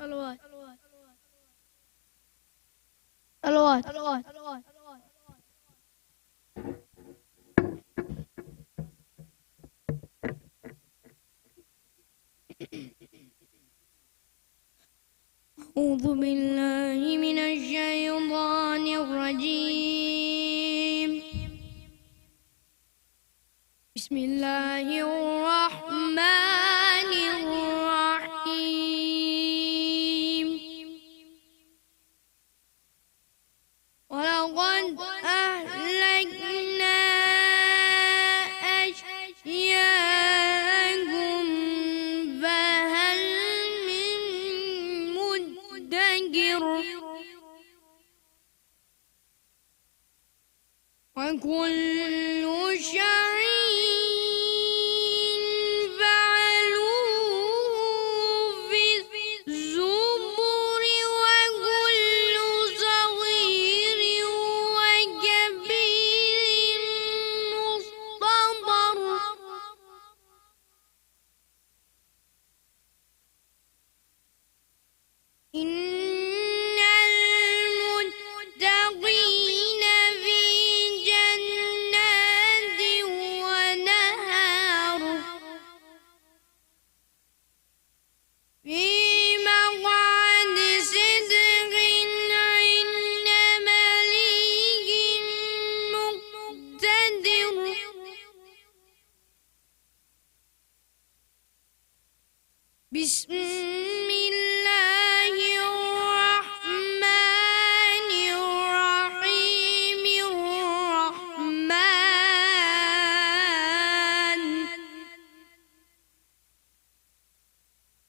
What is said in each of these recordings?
أعوذ بالله من الشيطان الرجيم. بسم الله الرحمن الرحيم. ولقد أهلكنا أشياءكم فهل من مدكر وكل شيء فعلوه في الزبر وكل صغير وكبير مستطر. إن المتقين في جنات ونهر في مقعد صدق عند مليك مقتدر. بسم الله الرحمن الرحيم. الرحمن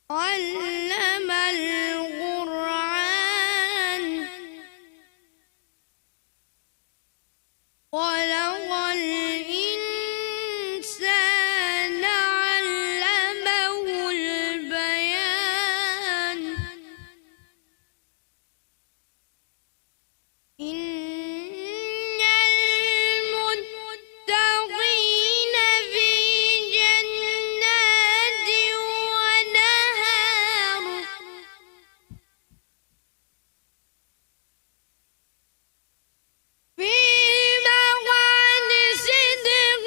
علم القرآن خلق الإنسان علمه البيان. إن المتقين في جنات ونهر في مقعد صدق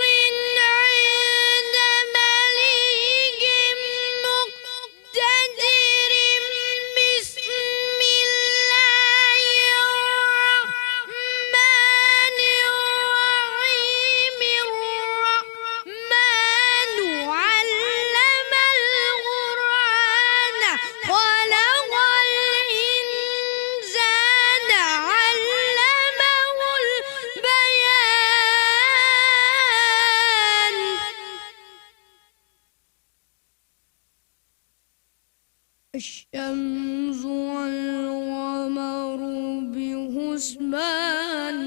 عند مليك مقتدر. بسم الله الرحمن الرحيم. الرحمن علم القرآن خلق الإنسان علمه البيان. الشمس والقمر بحسبان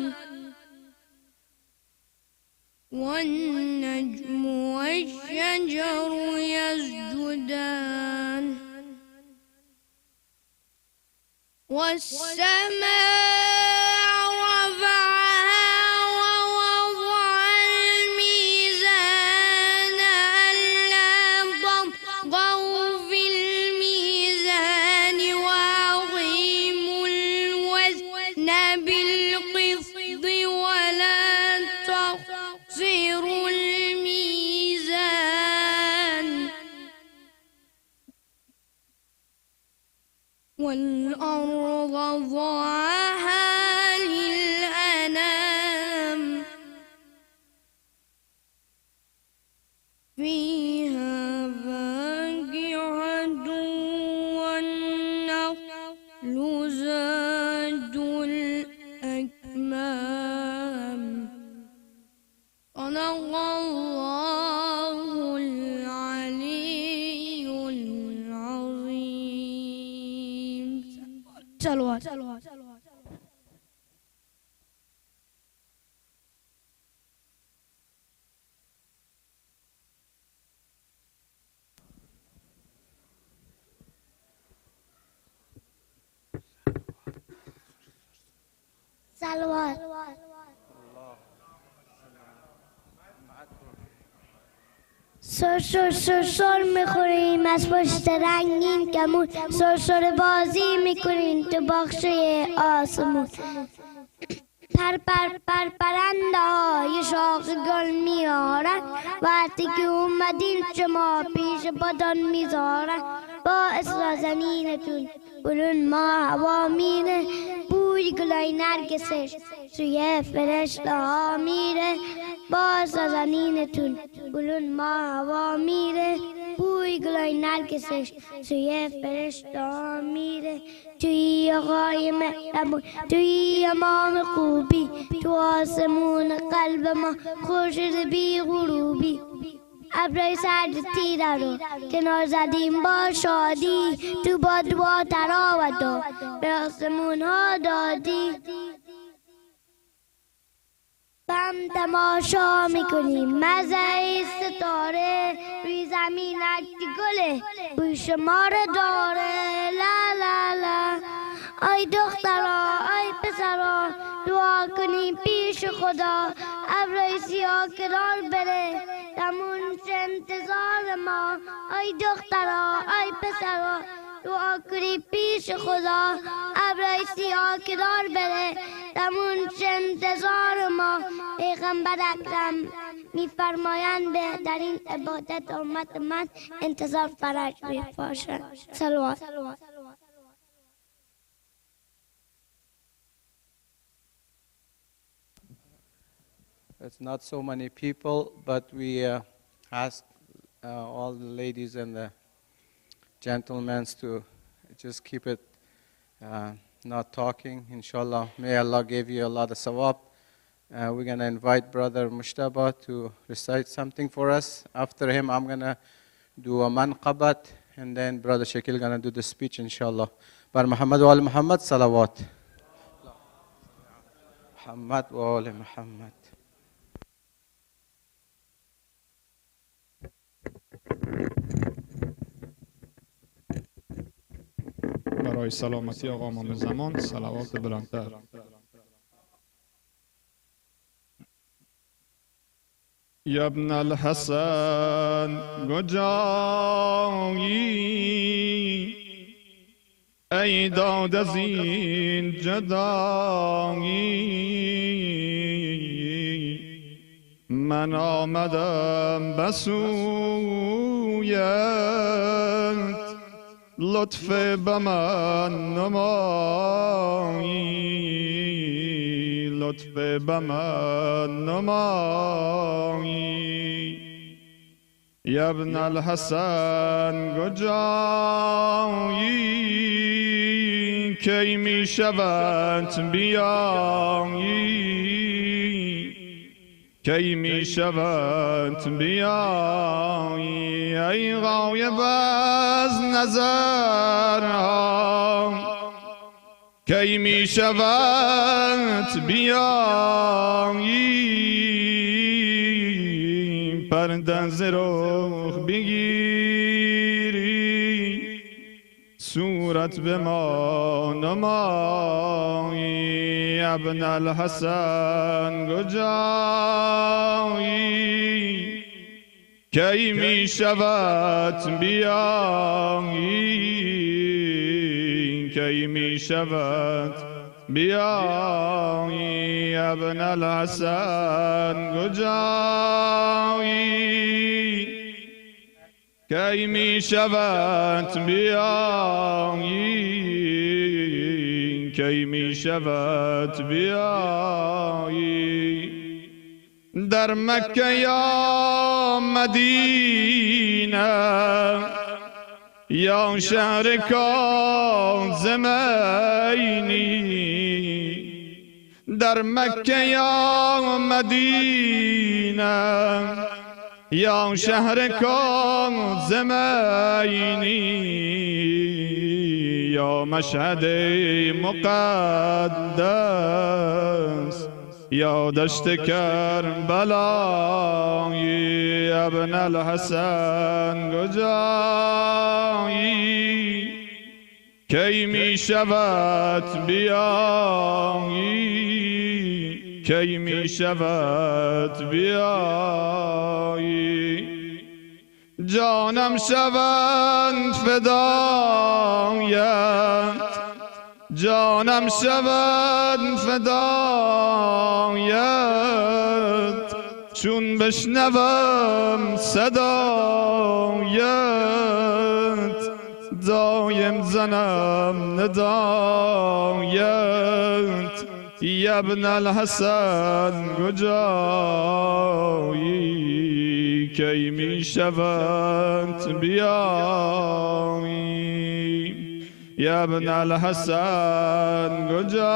والنجم والشجر يسجدان والسماء رفعها ووضع الميزان ألا تطغوا في الميزان وأقيموا الوزن بالقسط ولا تخسروا الميزان. والأرض وضعها للأنام فيها فاكهة والنخل ذات الأكمام. صدق الله العلي العظيم. صلوات. سر میخوریم از پشت رنگین کمون، سر بازی میکنیم تو باغچه آسمون. پرنده های شاخ گل میارن، وقتی که اومدین شما پیش بدن میذارن. با نازنینتون برون ما هوا میره، بوی گلای نرگسش سوی فرشته ها میره. با نازنینتون برون ما هوا میره، بوی گلای نرگسش سوی فرشته ها میره. توی آقای مهربون، توی امام خوبی، تو آسمون قلب ما خورشید بی غروبی. ابرای سرد تیره رو کنار زدیم با شادی، تو با دعا تراوت و به آسمون ها دادی. بم تماشا میکنیم مزه ستاره، روی زمین اکتی گله بوی شما رو داره. لا لا لا آی دخترا آی پسرا، دعا کنیم پیش خدا ابرای سیاه کنار بره، تمون انتظار ما. آی دخترا آی پسرا، دعا کنیم پیش خدا ابرای سیاه کنار بره، تمون انتظار ما. پیغمبر اکرم میفرمایند بهترین عبادت امت من انتظار فرج میباشد. صلوات. It's not so many people, but we ask all the ladies and the gentlemen to just keep it not talking, inshallah. May Allah give you a lot of sawab. We're going to invite Brother Mushtaba to recite something for us. After him, I'm going to do a manqabat, and then Brother Shakil going to do the speech, inshallah. Bar Muhammad wa al Muhammad, salawat. Muhammad wa al Muhammad. برای سلامتی آقا امام زمان صلوات بلندتر. یا ابن الحسن گجایی، ای داد از این جدایی، من آمدم بسویت، لطف به من نمایی، لطف به من نمایی. یا ابن الحسن گجایی، کی می شود بیایی، کی می شود بیایی، ای غایب از نظرم، کی می شود بیایی، پرده ز رخ بگیری، صورت به ما نمایی. ابن الحسن گجایی، کی می شود بیایی، کی می شود بیایی. ابن الحسن گجایی، کی می شود بیایی، کی می شود بیایی. در مکه یا مدینه یا شهر کاظمینی، در مکه یا مدینه یا شهر کاظمینی، یا مشهد مقدس یا دشت کربلایی. ابن الحسن گجایی، کی می شود بیایی، کی می شود بیایی. جانم شوند فدایت، جانم شوند فدایت، چون بشنوم صدایت، دایم زنم ندایت. یا ابن الحسن کجایی، کی می شود بیایی. یا ابن الحسن کجایی،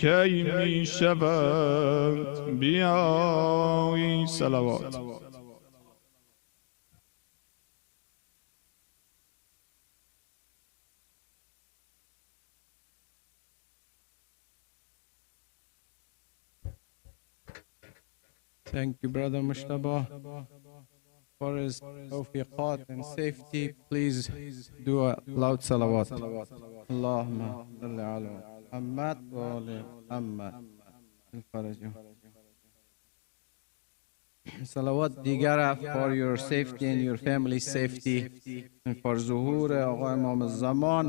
کی می شود بیایی. صلوات. Thank you, Brother Mushtaba, for his tawfiqat and safety. Please do a loud salawat. Allahumma salli ala Muhammad wa ali Muhammad. Salawat digara for your safety and your family's safety, and for Zuhur Agha Imam al-Zaman.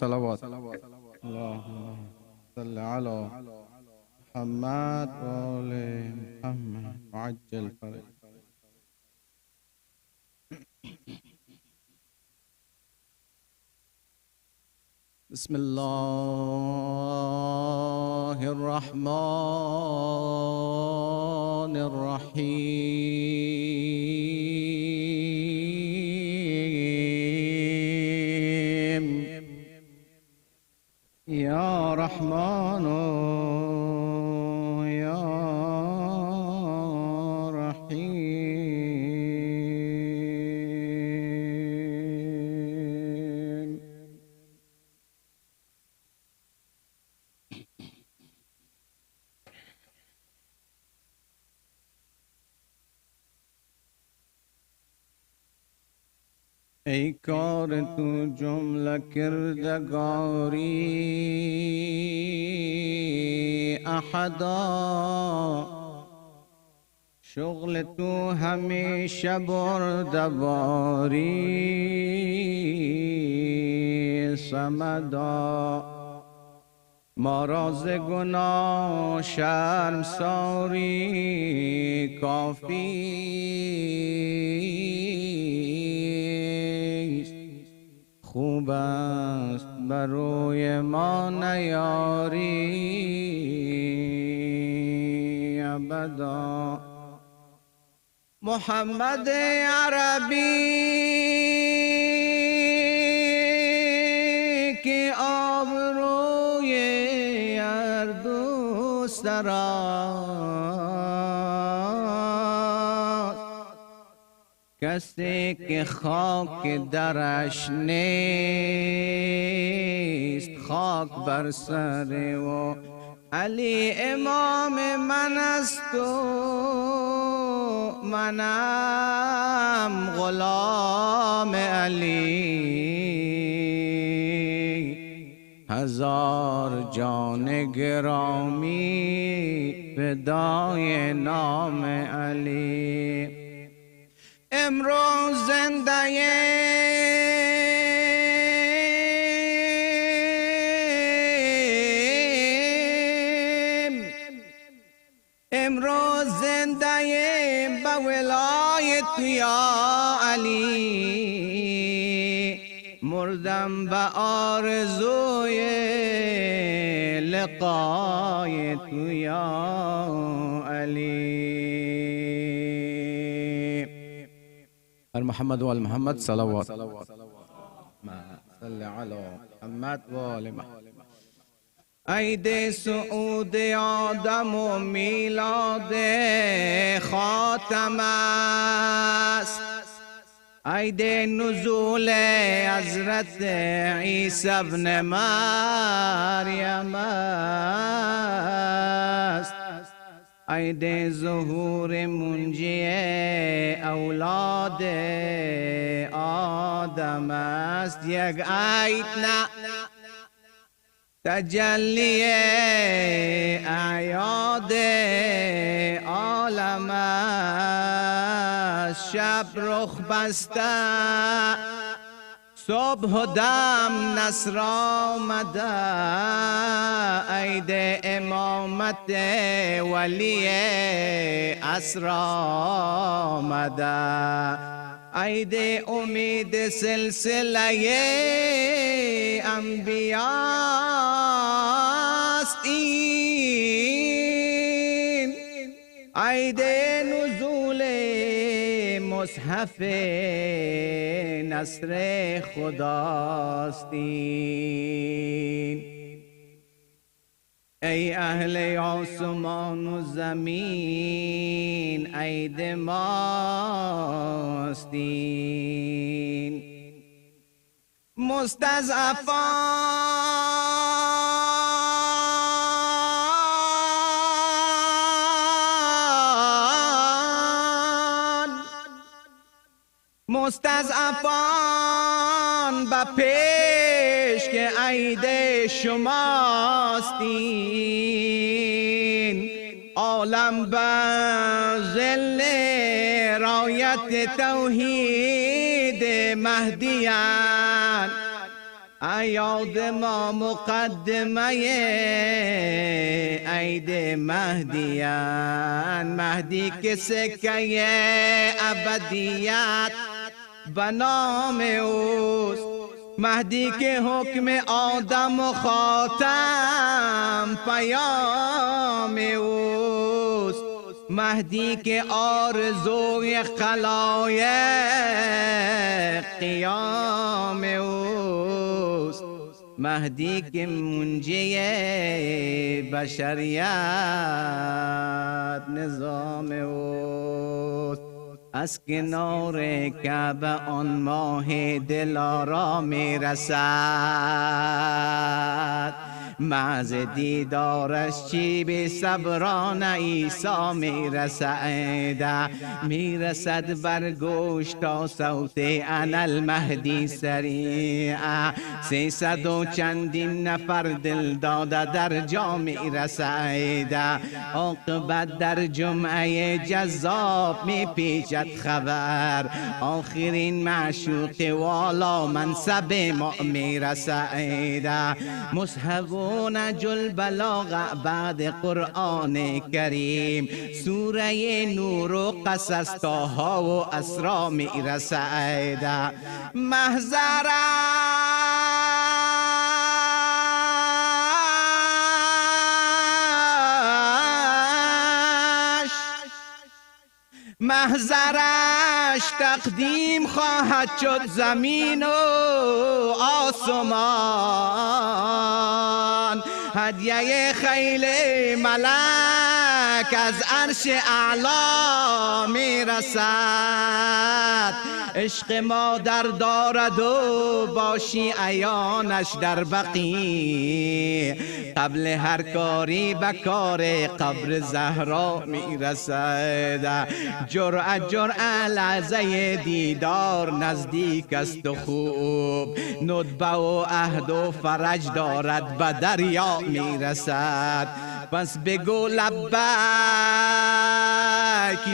Salawat. Allahumma salli ala محمد وآل محمد وعجل فرج. بسم الله الرحمن الرحيم. يا رحمن ای کار تو جمله کردگاری احدا، شغل تو همیشه بردباری صمدا. ما راز گناه شرم ساری کافی، خوب است بروی ما نیاری ابدا. محمد عربی که آبروی هر دوست دارد، کسی که خاک درش نیست خاک بر سر و علی امام من است و منم غلام علی. هزار جان گرامی فدای نام علی. امروز زندهیم به ولایت یا علی، مردم به آرزوی لقای تو یا علی. محمد وآل محمد صلوات. صل على محمد وآل محمد. عید سعود آدم و میلاد خاتم است، عید نزول حضرت عیسی ابن مریم است، عید ظهور منجی اولاد آدم است. یک عید نه تجلی اعیاد عالم است. شب رخ بسته، صبح و دم نصر آمده، عید امامت ولی عصر آمده، عید امید سلسله انبیاست این، عید نزول مصحف نصر خداست این. ای اهل آسمان و زمین، عید ماست این. مستضعفان به پیش که عید شماست این، عالم به ظل رایت توحید مهدیان، ایاد ما مقدمه عید مهدیان، مهدی که سکه ابدیت به نام اوست، مهدی که حکم آدم و خاتم پیام اوست، مهدی که آرزوی خلایق قیام اوست، مهدی که منجی بشریت نظام اوست. از کنار کعبه آن ماه دلارا می رسد، محض دیدارش چی به صبران عیسی می رسد، می رسد بر گوش تا صوت انا المهدی سریع، 300 و چندین نفر دل داده در جا می رسد، عاقبت در جمعه جذاب می پیچد خبر، آخرین معشوق والا منصب ما می رسد، مصحب نجل بلاغ بعد قرآن کریم، سوره نور و قصص طه و اسرا می رسد، محضرش تقدیم خواهد شد زمین و آسمان، هدیه خیل ملک از عرش اعلا می رسد، عشق مادر دارد و باشی عیانش در بقیع، قبل هر کاری به کار قبر زهرا می رسد، جرعه جرعه لحظه دیدار نزدیک است و خوب، ندبه و عهد و فرج دارد به دریا می رسد، پس بگو لبیک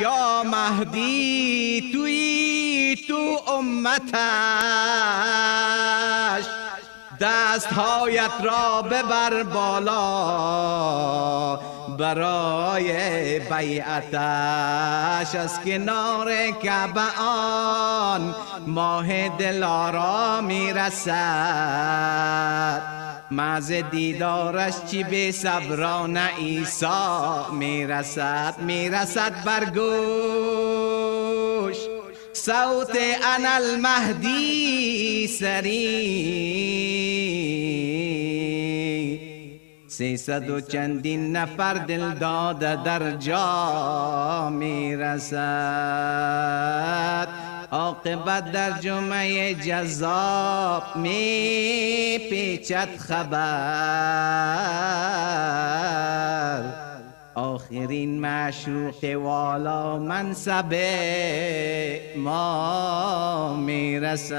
یا مهدی، تویی تو امتش، دستهایت را ببر بالا برای بیعتش، از کنار کعبه آن ماه دلارا می رسد، محض دیدارش چی به صبران عیسی می رسد، می رسد بر گوش صوت انا المهدی سریع، 300 و چندین نفر دل داده در جا می رسد، عاقبت در جمعه جذاب می پیچد خبر، آخرین معشوق والا منصب ما می رسد،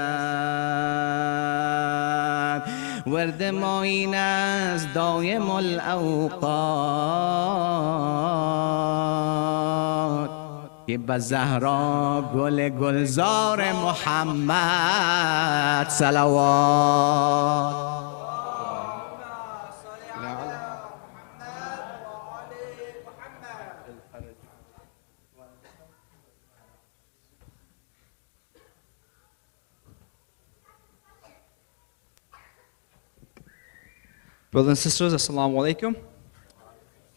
ورد ما این است دایم الاوقات، Eid-e-Zahra گلزار محمد صلوات. Brothers and sisters, Assalamu alaikum.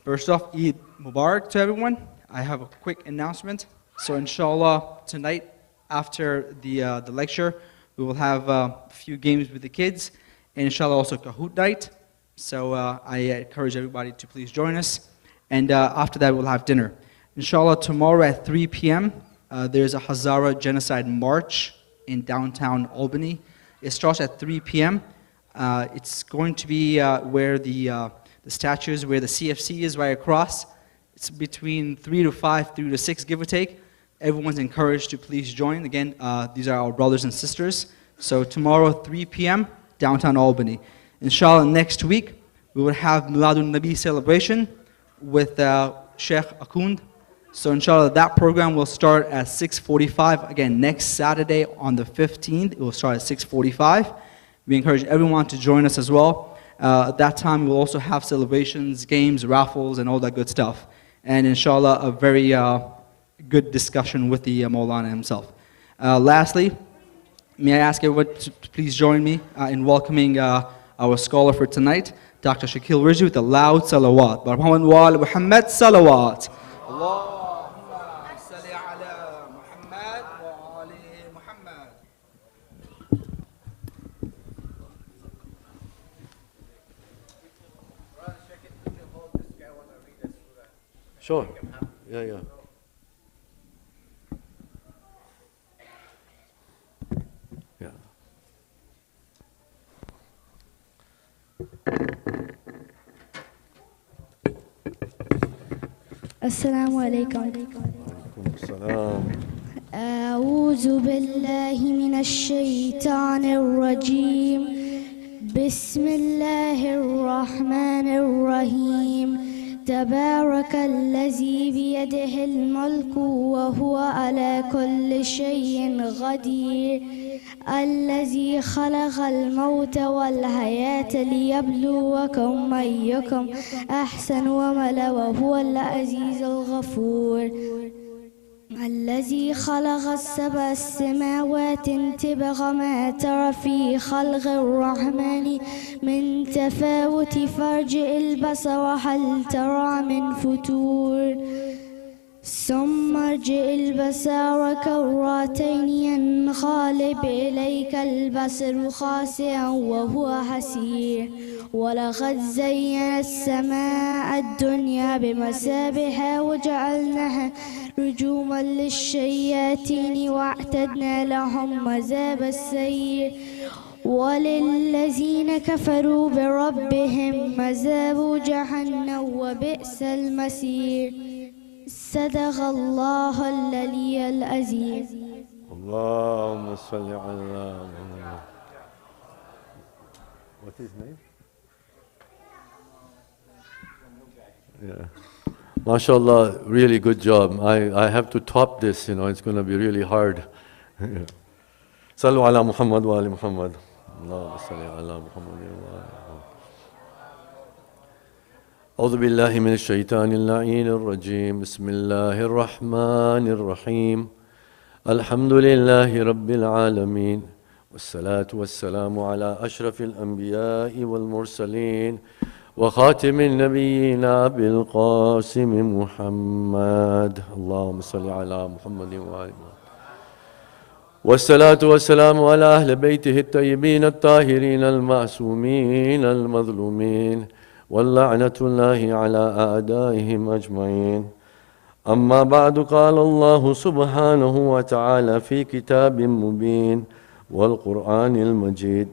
First off, Eid Mubarak to everyone. I have a quick announcement. So inshallah, tonight after the lecture, we will have a few games with the kids, and inshallah also Kahoot night. So I encourage everybody to please join us. And after that, we'll have dinner. Inshallah, tomorrow at 3 p.m., there's a Hazara Genocide March in downtown Albany. It starts at 3 p.m. It's going to be where the statues, where the CFC is, right across. It's between 3 to 5, 3 to 6, give or take. Everyone's encouraged to please join. Again, these are our brothers and sisters. So tomorrow, 3 p.m., downtown Albany. Inshallah, next week, we will have Miladun Nabi celebration with Sheikh Akund. So inshallah, that program will start at 6:45. Again, next Saturday on the 15th, it will start at 6:45. We encourage everyone to join us as well. At that time, we'll also have celebrations, games, raffles, and all that good stuff. And inshallah, a very good discussion with the Maulana himself. Lastly, may I ask everyone to please join me in welcoming our scholar for tonight, Dr. Shakil Virjee, with a loud salawat. Muhammad wa ali Muhammad salawat. Allahumma salli ala Muhammad wa ali Muhammad. Sure. Yeah. السلام عليكم. السلام. أعوذ بالله من الشيطان الرجيم. بسم الله الرحمن الرحيم. تبارك الذي بيده الملك وهو على كل شيء قدير. الذي خلق الموت والحياة ليبلوكم أيكم أحسن عملا وهو العزيز الغفور. الذي خلق السبع السماوات طبقا ما ترى في خلق الرحمن من تفاوت فارجع البصر هل ترى من فتور. ثم ارجع البصر كرتين ينقلب إليك البصر خاسئا وهو حسير. ولقد زينا السماء الدنيا بمصابيح وجعلناها رجوما للشياطين واعتدنا لهم عذاب السير. وللذين كفروا بربهم عذاب جهنم وبئس المصير. صدق الله العلي العظيم. اللهم صل على محمد. What's his name? Yeah. MashaAllah, really good job. I have to top this, it's going to be really hard. Sallu ala Muhammad wa ali Muhammad. Allahumma salli ala Muhammad wa ali Muhammad. أعوذ بالله من الشيطان اللعين الرجيم. بسم الله الرحمن الرحيم. الحمد لله رب العالمين. والصلاة والسلام على أشرف الأنبياء والمرسلين وخاتم النبيين أبي القاسم محمد. اللهم صل على محمد وآل محمد. والصلاة والسلام على أهل بيته الطيبين الطاهرين المعصومين المظلومين واللعنة الله على أعدائهم أجمعين. أما بعد، قال الله سبحانه وتعالى في كتاب مبين والقرآن المجيد.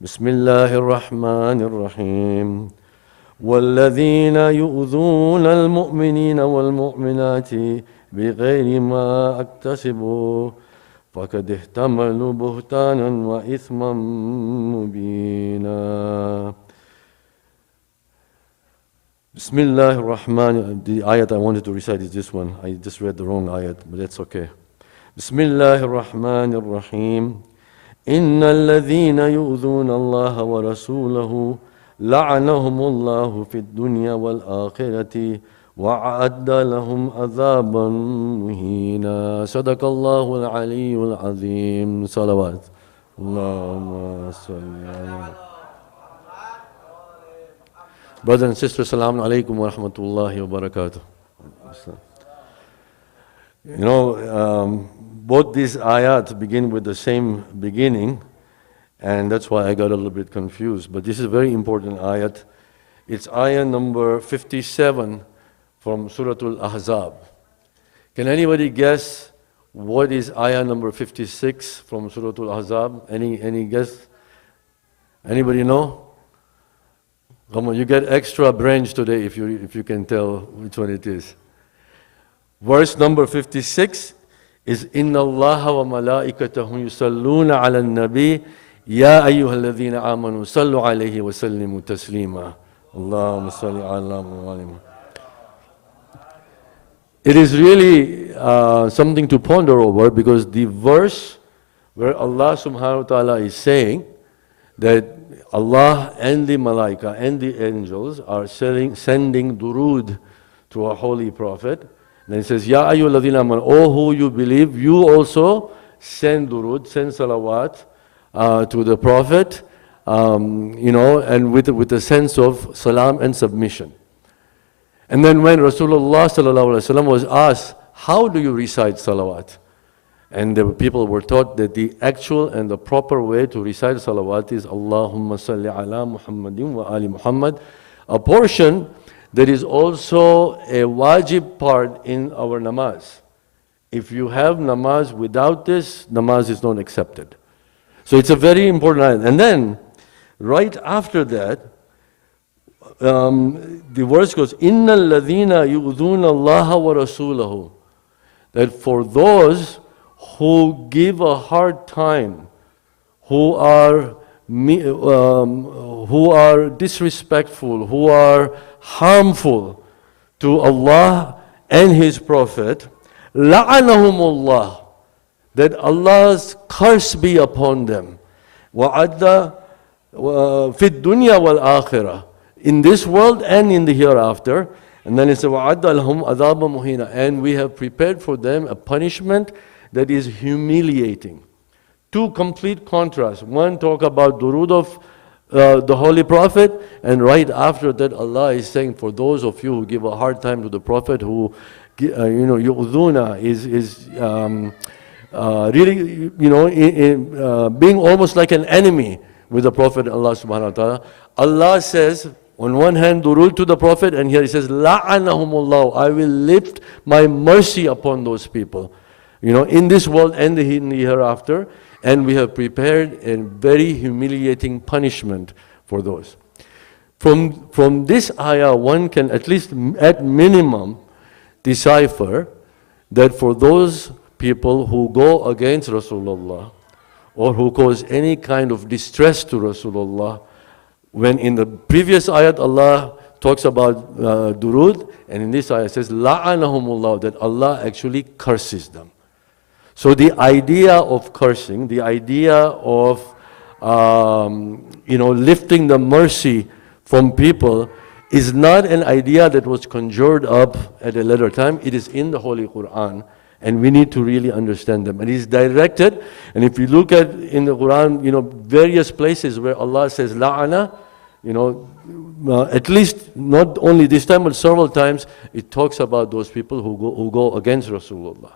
بسم الله الرحمن الرحيم. والذين يؤذون المؤمنين والمؤمنات بغير ما اكتسبوا فقد احتملوا بهتانا وإثما مبينا. Bismillah ar-Rahman, the ayat I wanted to recite is this one. I just read the wrong ayat, but that's okay. Bismillah ar-Rahman ar-Rahim. إن الذين يؤذون الله ورسوله لعنهم الله في الدنيا والآخرة وأعد لهم عذابا مهينا صدق الله العلي العظيم صلوات اللهم صل على Brothers and sisters, Assalamu alaikum wa rahmatullahi wa barakatuh. You know, both these ayat begin with the same beginning, and that's why I got a little bit confused. But this is a very important ayat. It's ayah number 57 from Surah Al-Ahzab. Can anybody guess what is ayah number 56 from Surah Al-Ahzab? Any guess? Anybody know? Come on, you get extra branch today if you can tell which one it is. Verse number 56 is Inna Allah wa malaikatahu yusalluna ala nabi ya ayyuhalladhina amanu sallu alayhi wa sallimu taslima. Allahumma salli ala Muhammad. It is really something to ponder over, because the verse where Allah subhanahu wa ta'ala is saying that Allah and the malaika and the angels are sending durood to our holy prophet. And it says, Ya ayyuhalladhina amanu, O who you believe, you also send durood, send salawat to the prophet, you know, and with a sense of salam and submission. And then when Rasulullah sallallahu alaihi wasallam was asked, how do you recite salawat? And the people were taught that the actual and the proper way to recite salawat is Allahumma salli ala Muhammadin wa ali Muhammad, a portion that is also a wajib part in our namaz. If you have namaz without this, namaz is not accepted. So it's a very important ayat. And then, right after that, the verse goes, Inna alladhina yu'dhuna Allah wa rasulahu. That for those who give a hard time, who are disrespectful, who are harmful to Allah and His Prophet, la'anahumullah, that Allah's curse be upon them. Wa'adda fid dunya wal akhirah, in this world and in the hereafter. And then it says, وَعَدَّ لَهُمْ عَذَابًا مُهِينًا, and we have prepared for them a punishment that is humiliating. Two complete contrasts. One talk about durood of the Holy Prophet, and right after that Allah is saying, for those of you who give a hard time to the Prophet, who yu'dhuna is really, being almost like an enemy with the Prophet, Allah subhanahu wa ta'ala. Allah says, on one hand, durood to the Prophet, and here He says, la'anahumullah, I will lift my mercy upon those people, in this world and in the hereafter, and we have prepared a very humiliating punishment for those. From this ayah, one can at least, at minimum, decipher that for those people who go against Rasulullah, or who cause any kind of distress to Rasulullah, when in the previous ayat Allah talks about durood, and in this ayat says la'anahumullah, that Allah actually curses them. So the idea of cursing, the idea of lifting the mercy from people is not an idea that was conjured up at a later time. It is in the Holy Quran, and we need to really understand them. And it is directed, and if you look at in the Quran, various places where Allah says la'ana, at least not only this time but several times, it talks about those people who go against Rasulullah.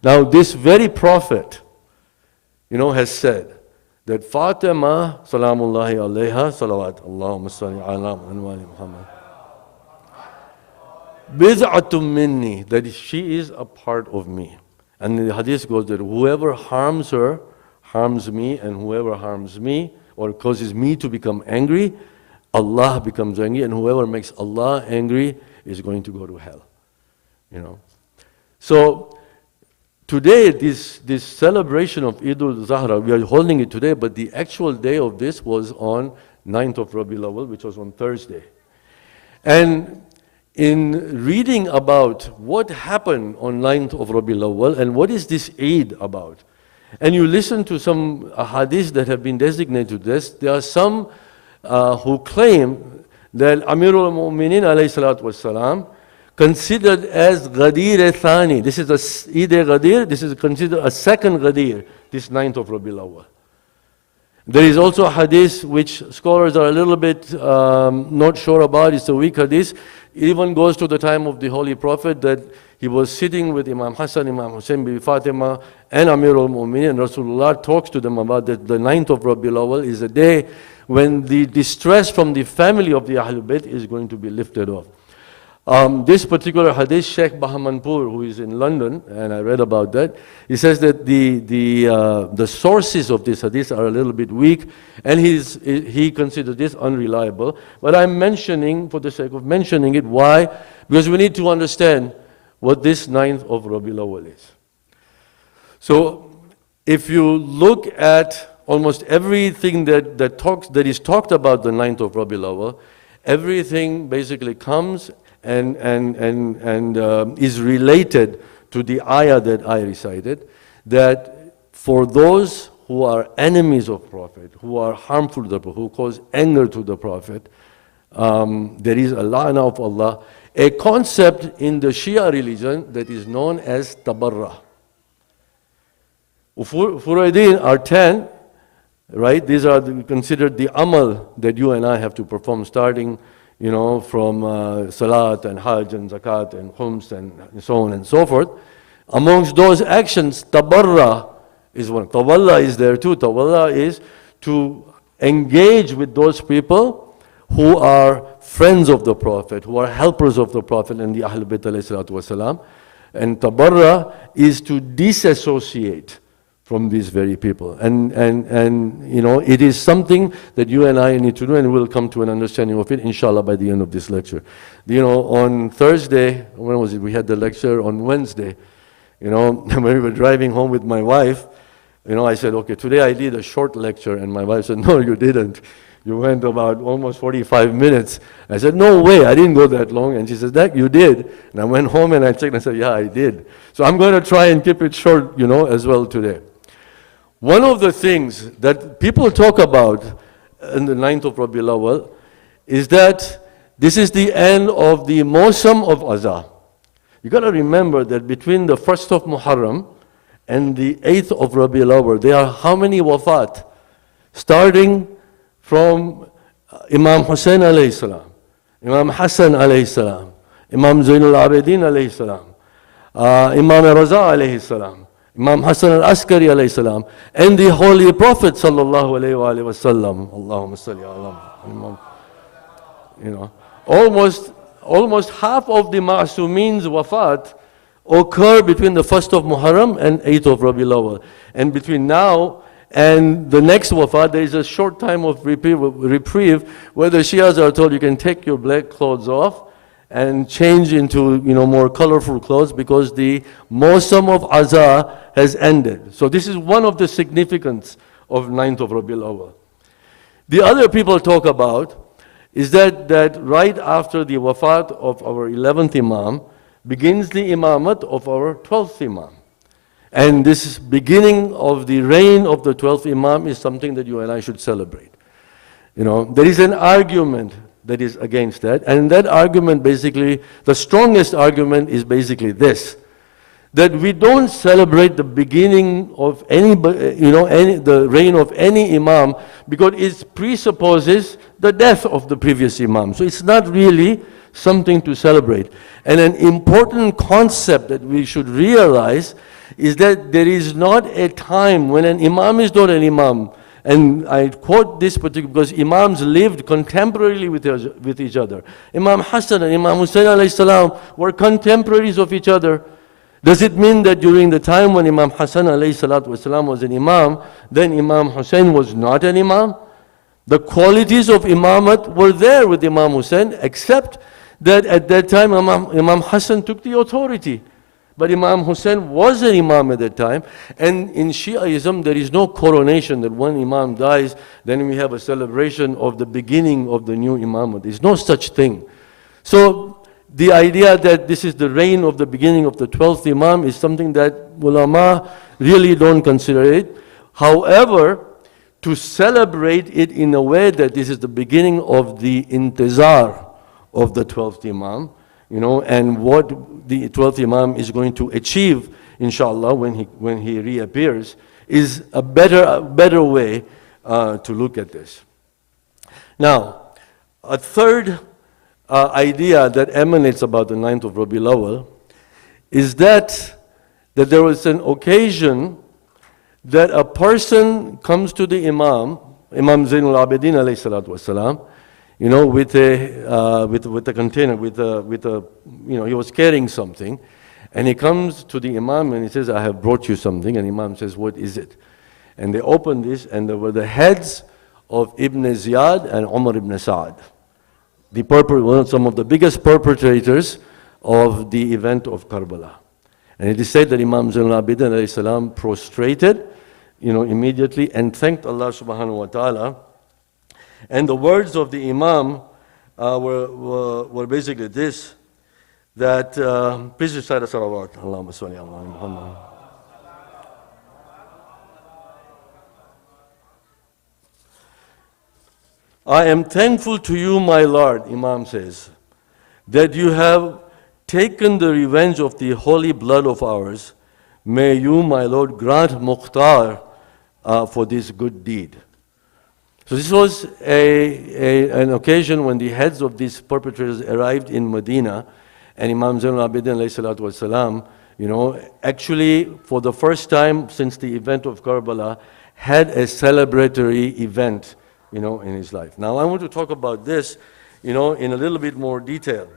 Now this very prophet, has said that Fatima, salamullahi alayha, salawat, Allahumma salli ala Muhammad, bid'atun minni, that she is a part of me. And the hadith goes that whoever harms her, harms me, and whoever harms me, or causes me to become angry, Allah becomes angry, and whoever makes Allah angry is going to go to hell. So today, this celebration of Eid-e-Zahra, we are holding it today, but the actual day of this was on 9th of Rabi al-Awwal, which was on Thursday. And in reading about what happened on 9th of Rabiul Awwal and what is this Eid about, and you listen to some hadiths that have been designated to this, there are some who claim that Amirul Mu'minin alayhi salatu wassalam considered as Ghadir Thani. This is a Eid-e-Ghadir, this is considered a second Ghadir, this 9th of Rabiul Awwal. There is also a hadith which scholars are a little bit not sure about. It's a weak hadith. It even goes to the time of the Holy Prophet that he was sitting with Imam Hassan, Imam Hussein, Bibi Fatima, and Amirul Mu'minin, and Rasulullah talks to them about that the 9th of Rabiul Awwal is a day when the distress from the family of the Ahlul Bayt is going to be lifted off. This particular hadith, Sheikh Bahamanpur, who is in London, and I read about that, he says that the sources of this hadith are a little bit weak, and he considers this unreliable. But I'm mentioning, for the sake of mentioning it, why? Because we need to understand what this 9th of Rabiul Awwal is. So, if you look at almost everything that is talked about the 9th of Rabiul Awwal, everything basically comes and is related to the ayah that I recited, that for those who are enemies of Prophet, who are harmful to the Prophet, who cause anger to the Prophet, there is a la'na of Allah, a concept in the Shia religion that is known as tabarra. Furu'idin are 10, right? These are considered the amal that you and I have to perform, starting from salat and hajj and zakat and khums and so on and so forth. Amongst those actions, tabarra is one. Tawalla is there too. Tawalla is to engage with those people who are friends of the Prophet, who are helpers of the Prophet and the Ahlul Bayt alayhi salatu wasalam. And tabarra is to disassociate from these very people. And it is something that you and I need to do, and we'll come to an understanding of it, inshallah, by the end of this lecture. On Thursday, when was it? We had the lecture on Wednesday. When we were driving home with my wife, I said, okay, today I did a short lecture, and my wife said, no, you didn't. You went about almost 45 minutes. I said, no way, I didn't go that long. And she said, that you did. And I went home and I checked and I said, yeah, I did. So I'm going to try and keep it short, as well today. One of the things that people talk about in the 9th of Rabiul Awwal is that this is the end of the Mawsam of Azah. You got to remember that between the 1st of Muharram and the 8th of Rabiul Awwal, there are how many wafat? Starting from Imam Hussein alayhi salam, Imam Hassan alayhi salam, Imam Zainul Abidin alayhi salam, Imam Raza alayhi salam, Imam Hassan al-Askari alayhi salam, and the Holy Prophet sallallahu alayhi wa sallam. Allahumma salli ala Muhammad. Almost half of the Ma'sumin's wafat occur between the 1st of Muharram and 8th of Rabiul Awwal. And between now and the next wafat, there is a short time of reprieve where the Shias are told you can take your black clothes off and change into more colorful clothes because the Mawsam of Azah has ended. So this is one of the significance of 9th of Rabiul Awwal. The other people talk about is that right after the wafat of our 11th Imam begins the imamat of our 12th Imam. And this beginning of the reign of the 12th Imam is something that you and I should celebrate. There is an argument that is against that, and that argument basically, the strongest argument is basically this, that we don't celebrate the beginning of the reign of any Imam because it presupposes the death of the previous Imam. So it's not really something to celebrate. And an important concept that we should realize is that there is not a time when an Imam is not an Imam. And I quote this particular because Imams lived contemporarily with each other. Imam Hassan and Imam Hussein alayhi salam were contemporaries of each other. Does it mean that during the time when Imam Hassan alayhi salatu wasalam was an Imam, then Imam Hussein was not an Imam? The qualities of Imamat were there with Imam Hussein, except that at that time Imam Hassan took the authority. But Imam Hussein was an Imam at that time. And in Shiaism, there is no coronation that when Imam dies, then we have a celebration of the beginning of the new Imamate. There's no such thing. So the idea that this is the reign of the beginning of the 12th Imam is something that ulama really don't consider it. However, to celebrate it in a way that this is the beginning of the intizar of the 12th Imam, and what the 12th Imam is going to achieve, inshallah, when he reappears, is a better way to look at this. Now, a third idea that emanates about the 9th of Rabi al-Awwal is that there was an occasion that a person comes to the Imam Zainul Abidin alayhi salatu wasalam, with a container, he was carrying something, and he comes to the Imam and he says, I have brought you something, and Imam says, what is it? And they opened this, and there were the heads of Ibn Ziyad and Umar ibn Sa'ad, some of the biggest perpetrators of the event of Karbala. And it is said that Imam Zainul Abidin alayhi salam prostrated, immediately and thanked Allah subhanahu wa ta'ala. And the words of the Imam were basically this, that, please recite a salawat, Allahumma salli ala Muhammad. I am thankful to you, my Lord, Imam says, that you have taken the revenge of the holy blood of ours. May you, my Lord, grant Mukhtar for this good deed. So this was an occasion when the heads of these perpetrators arrived in Medina, and Imam Zainul Abidin alayhi salatu wasalam, actually for the first time since the event of Karbala, had a celebratory event, in his life. Now I want to talk about this, in a little bit more detail.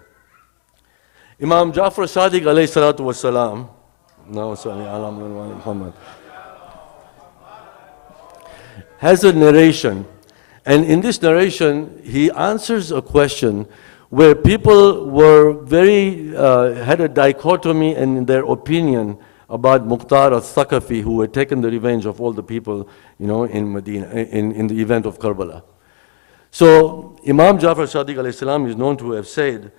Imam Ja'far Sadiq alayhi salatu wasalam, has a narration, and in this narration he answers a question where people were had a dichotomy in their opinion about Mukhtar al-Thaqafi, who had taken the revenge of all the people, in Medina, in the event of Karbala. So Imam Ja'far Sadiq alayhi salam is known to have said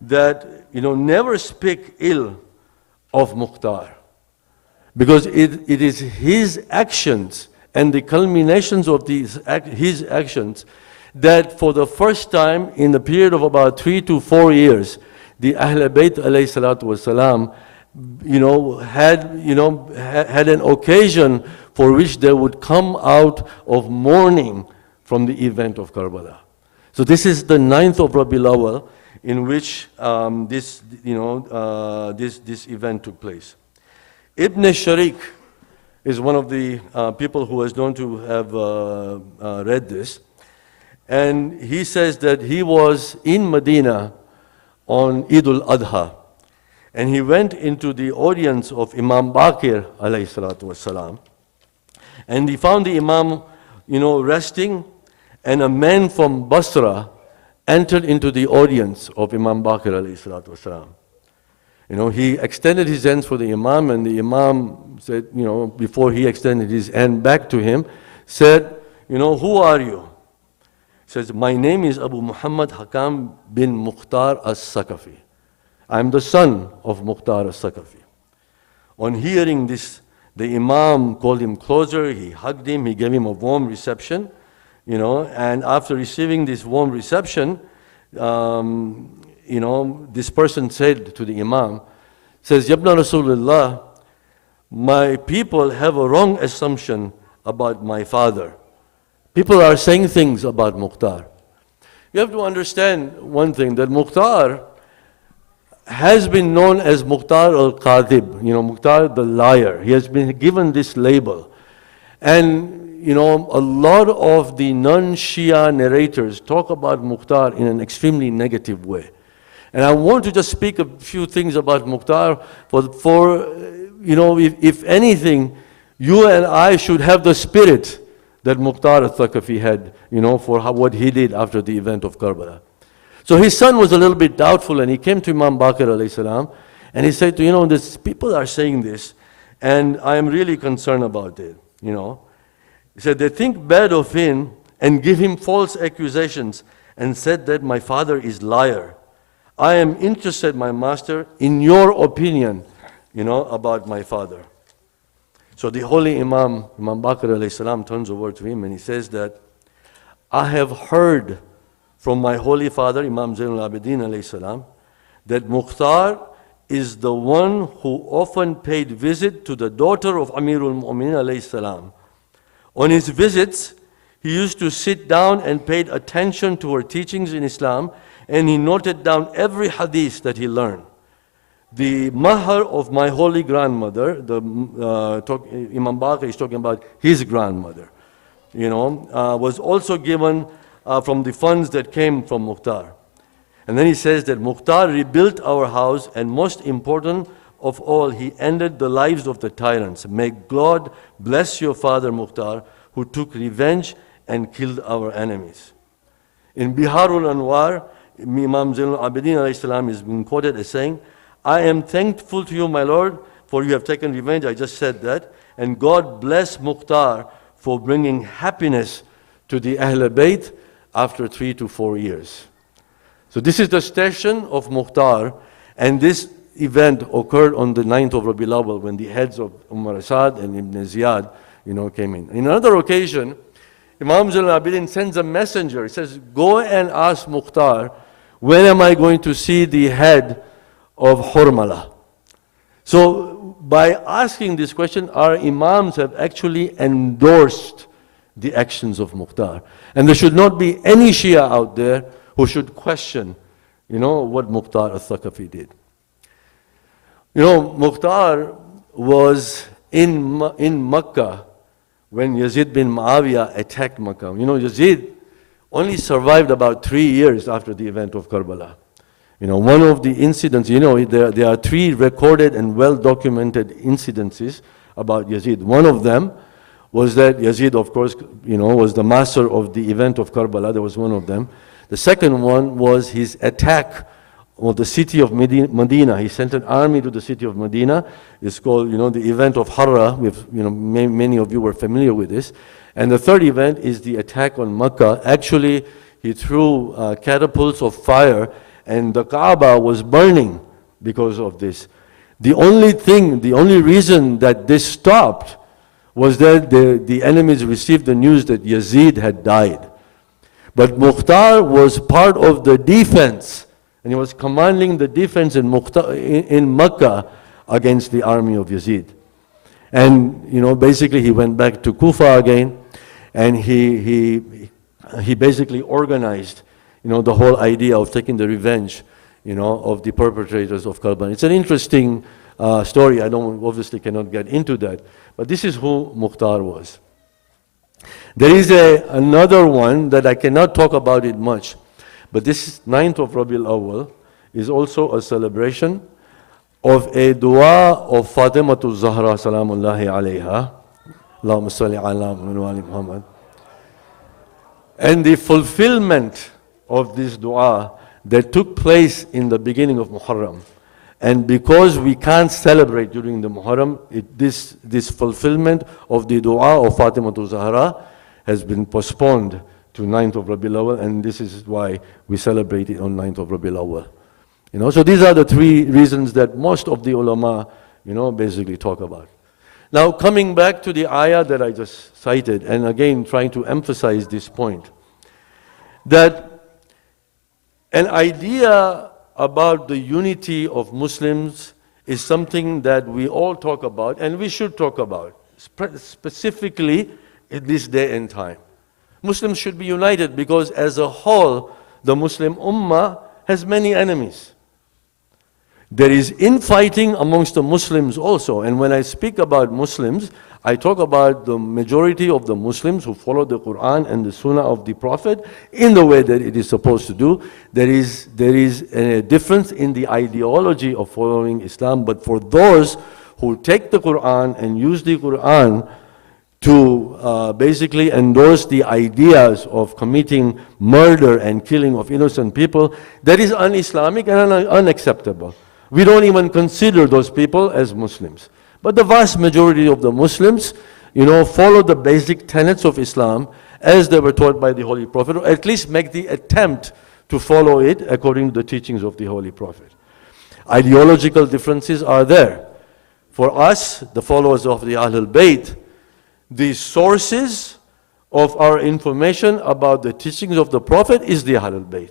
that, never speak ill of Mukhtar, because it is his actions and the culminations of his actions that for the first time in the period of about 3 to 4 years, the Ahl Bayt alayhi salatu wasalam, had an occasion for which they would come out of mourning from the event of Karbala. So this is the 9th of Rabi al-Awwal in which this event took place. Ibn Sharik is one of the people who is known to have read this. And he says that he was in Medina on Eid al-Adha. And he went into the audience of Imam Baqir alayhi salatu wasalam. And he found the Imam, resting, and a man from Basra entered into the audience of Imam Baqir alayhi salatu wasalam. He extended his hands for the Imam, and the Imam said, before he extended his hand back to him, said, who are you? He says, my name is Abu Muhammad Hakam bin Mukhtar as-Saqafi. I'm the son of Mukhtar as-Saqafi. On hearing this, the Imam called him closer, he hugged him, he gave him a warm reception, and after receiving this warm reception, this person said to the Imam, says, Yabna Rasulullah, my people have a wrong assumption about my father. People are saying things about Mukhtar. You have to understand one thing, that Mukhtar has been known as Mukhtar al-Qadib, Mukhtar the liar. He has been given this label. And, a lot of the non-Shia narrators talk about Mukhtar in an extremely negative way. And I want to just speak a few things about Mukhtar if anything, you and I should have the spirit that Mukhtar al-Thaqafi had, for what he did after the event of Karbala. So his son was a little bit doubtful, and he came to Imam Baqir alayhi salam, and he said, these people are saying this, and I am really concerned about it, He said, they think bad of him and give him false accusations and said that my father is liar. I am interested, my master, in your opinion, about my father. So the holy Imam Bakr alayhi salam turns over to him and he says that, I have heard from my holy father, Imam Zainul Abidin alayhi salam, that Mukhtar is the one who often paid visit to the daughter of Amirul Mu'minin alayhi salam. On his visits, he used to sit down and paid attention to her teachings in Islam, and he noted down every hadith that he learned. The mahar of my holy grandmother, Imam Baqir is talking about his grandmother, was also given from the funds that came from Mukhtar. And then he says that Mukhtar rebuilt our house, and most important of all, he ended the lives of the tyrants. May God bless your father Mukhtar, who took revenge and killed our enemies. In Biharul Anwar, Imam Zainul Abidin alayhi salam is being quoted as saying, I am thankful to you, my Lord, for you have taken revenge. I just said that. And God bless Mukhtar for bringing happiness to the Ahl Bayt after 3 to 4 years. So this is the station of Mukhtar, and this event occurred on the 9th of Rabi al-Awwal when the heads of Umar Asad and Ibn Ziyad, came in. In another occasion, Imam Zainul Abidin sends a messenger. He says, go and ask Mukhtar, when am I going to see the head of Hurmala? So by asking this question, our Imams have actually endorsed the actions of Mukhtar. And there should not be any Shia out there who should question, what Mukhtar al-Thaqafi did. Mukhtar was in Makkah when Yazid bin Muawiyah attacked Makkah. Yazid only survived about 3 years after the event of Karbala. One of the incidents, there are 3 recorded and well-documented incidences about Yazid. One of them was that Yazid, of course, was the master of the event of Karbala. There was one of them. The second one was his attack on the city of Medina. He sent an army to the city of Medina. It's called, the event of Harra. Many of you were familiar with this. And the third event is the attack on Makkah. Actually, he threw catapults of fire, and the Kaaba was burning because of this. The only reason that this stopped was that the enemies received the news that Yazid had died. But Mukhtar was part of the defense, and he was commanding the defense in Makkah against the army of Yazid. And basically he went back to Kufa again, and he basically organized the whole idea of taking the revenge of the perpetrators of Karbala. It's an interesting story. I obviously cannot get into that, but this is who Mukhtar was. There is another one that I cannot talk about it much, but this 9th of Rabi al-Awwal is also a celebration of a dua of Eid-e-Zahra salamullahi alayha. Allahumma salli ala Muhammad. And the fulfillment of this dua that took place in the beginning of Muharram. And because we can't celebrate during the Muharram, this fulfillment of the dua of Eid-e-Zahra has been postponed to 9th of Rabi al-Awwal, and this is why we celebrate it on 9th of Rabi al-Awwal. So these are the 3 reasons that most of the ulama, basically talk about. Now coming back to the ayah that I just cited, and again trying to emphasize this point, that an idea about the unity of Muslims is something that we all talk about, and we should talk about, specifically in this day and time. Muslims should be united because as a whole, the Muslim Ummah has many enemies. There is infighting amongst the Muslims also, and when I speak about Muslims, I talk about the majority of the Muslims who follow the Quran and the Sunnah of the Prophet in the way that it is supposed to do. There is a difference in the ideology of following Islam, but for those who take the Quran and use the Quran to basically endorse the ideas of committing murder and killing of innocent people, that is un-Islamic and unacceptable. We don't even consider those people as Muslims. But the vast majority of the Muslims, follow the basic tenets of Islam as they were taught by the Holy Prophet, or at least make the attempt to follow it according to the teachings of the Holy Prophet. Ideological differences are there. For us, the followers of the Ahlul Bayt, the sources of our information about the teachings of the Prophet is the Ahlul Bayt.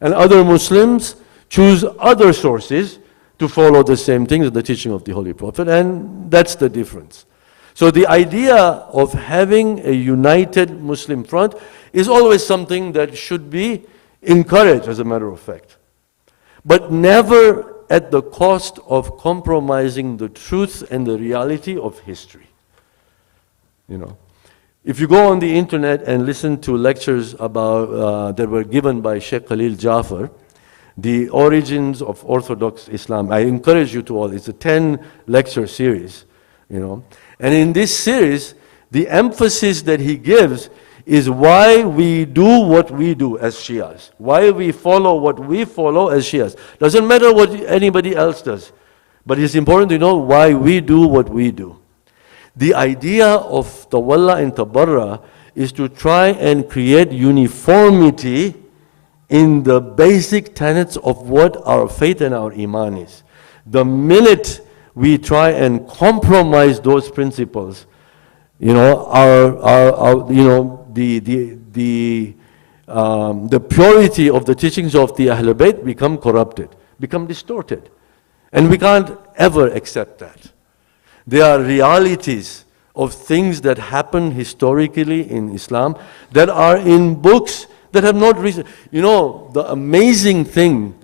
And other Muslims choose other sources to follow the same things, the teaching of the Holy Prophet, and that's the difference. So the idea of having a united Muslim front is always something that should be encouraged, as a matter of fact. But never at the cost of compromising the truth and the reality of history. You know, if you go on the internet and listen to lectures about that were given by Sheikh Khalil Jafar, the origins of Orthodox Islam, I encourage you to all. It's a 10-lecture series, you know. And in this series, the emphasis that he gives is why we do what we do as Shias. Why we follow what we follow as Shias. Doesn't matter what anybody else does. But it's important to know why we do what we do. The idea of Tawalla and Tabarra is to try and create uniformity in the basic tenets of what our faith and our Iman is. The minute we try and compromise those principles, you know, the purity of the teachings of the Ahlul Bayt become corrupted, become distorted. And we can't ever accept that. There are realities of things that happen historically in Islam that are in books that have not reached. You know, the amazing thing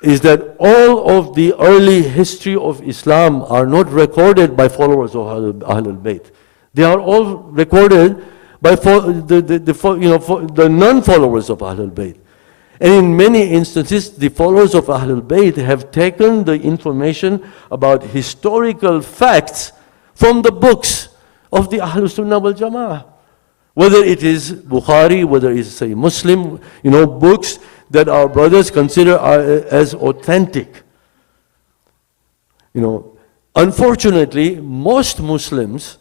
is that all of the early history of Islam are not recorded by followers of Ahlul Bayt. They are all recorded by the non-followers of Ahlul Bayt. And in many instances, the followers of Ahlul Bayt have taken the information about historical facts from the books of the Ahlul Sunnah wal Jama'ah. Whether it is Bukhari, whether it is, say, Muslim, you know, books that our brothers consider as authentic. You know, unfortunately, most Muslims,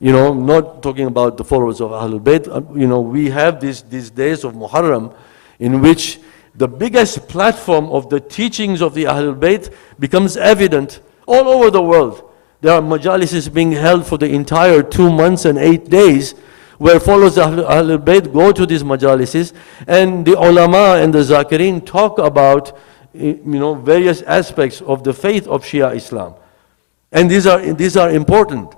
you know, not talking about the followers of Ahlul Bayt, you know, we have these days of Muharram in which the biggest platform of the teachings of the Ahlul Bayt becomes evident all over the world. There are majalises being held for the entire 2 months and 8 days, where followers of Ahlul Bayt go to these majalises, and the ulama and the zakirin talk about, you know, various aspects of the faith of Shia Islam. And these are important.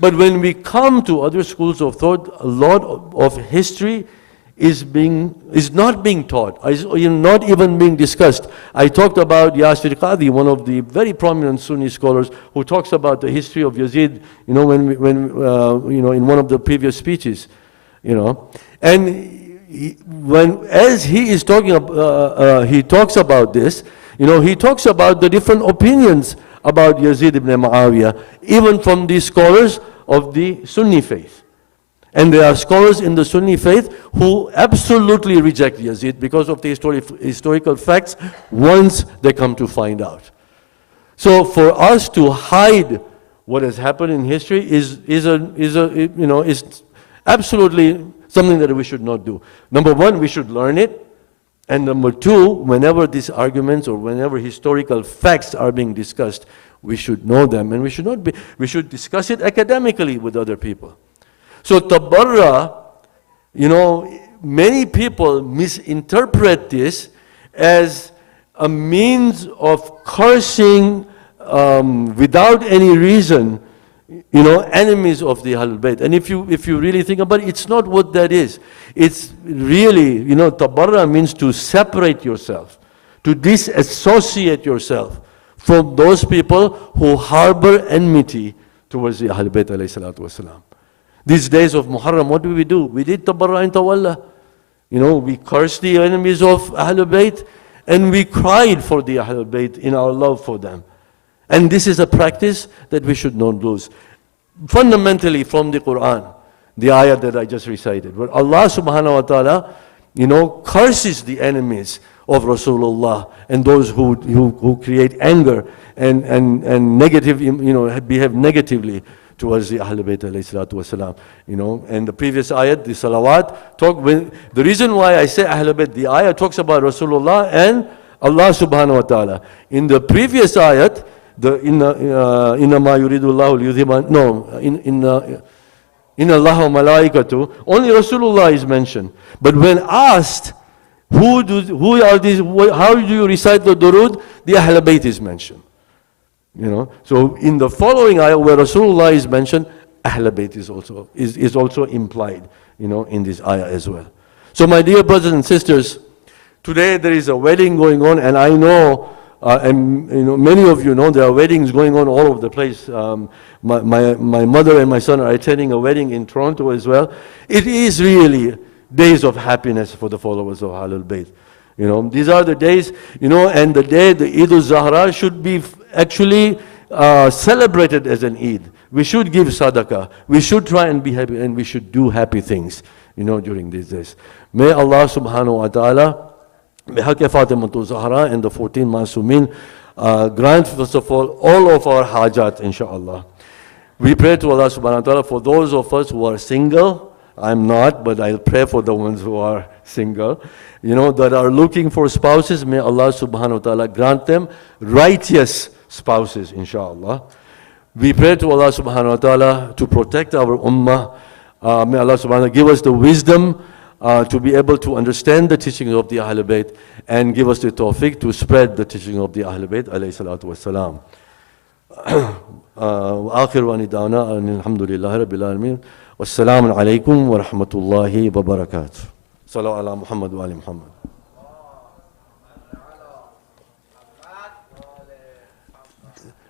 But when we come to other schools of thought, a lot of history is not being taught, is not even being discussed. I talked about Yasir Qadhi, one of the very prominent Sunni scholars, who talks about the history of Yazid, you know, in one of the previous speeches, you know. And as he is talking, he talks about this, you know, he talks about the different opinions about Yazid ibn Muawiyah, even from the scholars of the Sunni faith. And there are scholars in the Sunni faith who absolutely reject Yazid because of the historical facts once they come to find out. So for us to hide what has happened in history is absolutely something that we should not do. Number one, we should learn it. And number two, whenever these arguments or whenever historical facts are being discussed, we should know them, and we should discuss it academically with other people. So Tabarra, you know, many people misinterpret this as a means of cursing without any reason, you know, enemies of the Ahlul Bayt. And if you really think about it, it's not what that is. It's really, you know, Tabarra means to separate yourself, to disassociate yourself from those people who harbor enmity towards the Ahlul Bayt alayhi salatu wasalam. These days of Muharram, what do? We did Tabarra and Tawalla. You know, we cursed the enemies of Ahlul Bayt, and we cried for the Ahlul Bayt in our love for them. And this is a practice that we should not lose. Fundamentally from the Quran, the ayah that I just recited, where Allah subhanahu wa ta'ala, you know, curses the enemies of Rasulullah and those who create anger and negative, you know, behave negatively towards the Ahlul Bayt alayhi salatu wasalam. You know, and the previous ayat, the salawat, the reason why I say Ahlul Bayt, the ayat talks about Rasulullah and Allah subhanahu wa ta'ala. In the previous ayat, inna ma yuridullahu liyudhiba, inna Allah wa malaikatu, only Rasulullah is mentioned. But when asked, who are these, how do you recite the durud, the Ahlul Bayt is mentioned. You know, so in the following ayah where Rasulullah is mentioned, Ahlul Bayt is also implied, you know, in this ayah as well. So my dear brothers and sisters, today there is a wedding going on, and I know, and you know, many of you know there are weddings going on all over the place. My mother and my son are attending a wedding in Toronto as well. It is really days of happiness for the followers of Ahlul Bayt. You know, these are the days, you know, and the day, the Eid-e-Zahra should be actually celebrated as an Eid. We should give sadaqah. We should try and be happy, and we should do happy things, you know, during these days. May Allah subhanahu wa ta'ala, bihaqq Fatimatu Zahra and the 14 Masumin, grant first of all of our hajat, inshallah. We pray to Allah subhanahu wa ta'ala for those of us who are single. I'm not, but I'll pray for the ones who are single, you know, that are looking for spouses. May Allah subhanahu wa ta'ala grant them righteous spouses, inshallah. We pray to Allah subhanahu wa ta'ala to protect our ummah. May Allah subhanahu wa ta'ala give us the wisdom to be able to understand the teachings of the Ahlul Bayt, and give us the tawfiq to spread the teaching of the Ahlul Bayt alayhi salatu wassalam. وآخر وندانا أن الحمد لله رب العالمين والسلام عليكم ورحمة الله وبركاته. صلوا على محمد وآل محمد.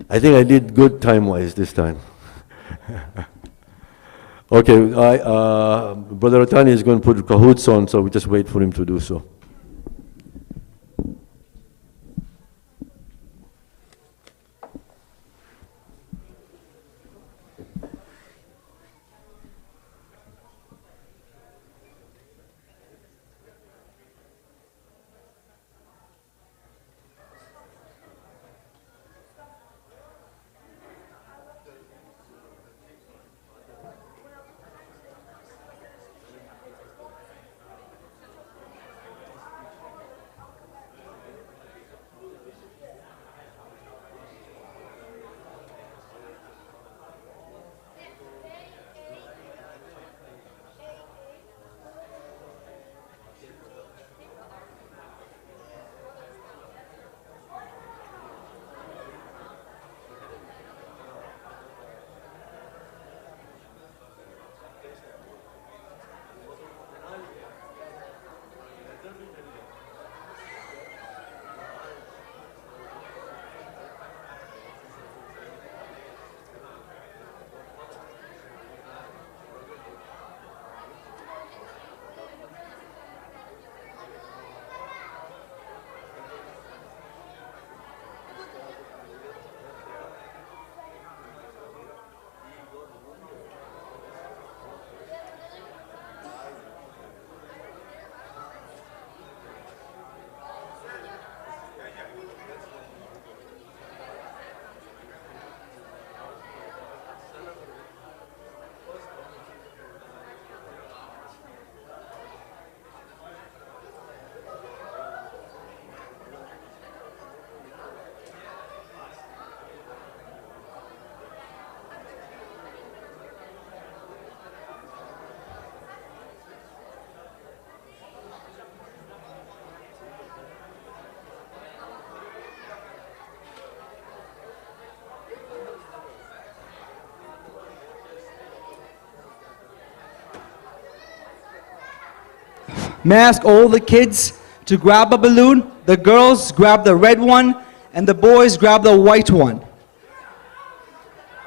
I think I did good time-wise this time. Okay, Brother Atani is going to put cahoots on, so we just wait for him to do so. May I ask all the kids to grab a balloon? The girls grab the red one, and the boys grab the white one.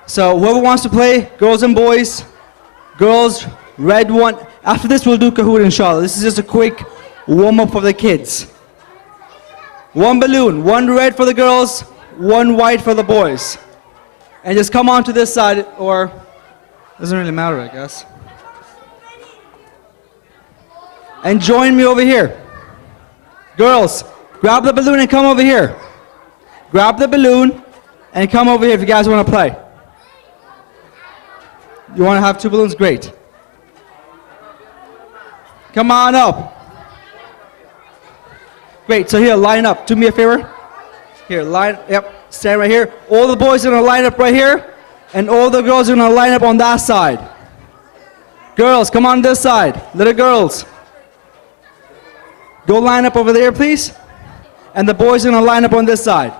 So whoever wants to play, girls and boys, girls, red one. After this, we'll do Kahoot, inshallah. This is just a quick warm-up for the kids. One balloon, one red for the girls, one white for the boys. And just come on to this side, or doesn't really matter, I guess. And join me over here. Girls, grab the balloon and come over here. Grab the balloon and come over here if you guys want to play. You want to have 2 balloons? Great. Come on up. Great, so here, line up. Do me a favor. Here, stand right here. All the boys are gonna line up right here, and all the girls are gonna line up on that side. Girls, come on this side. Little girls. Go line up over there, please. And the boys are gonna line up on this side.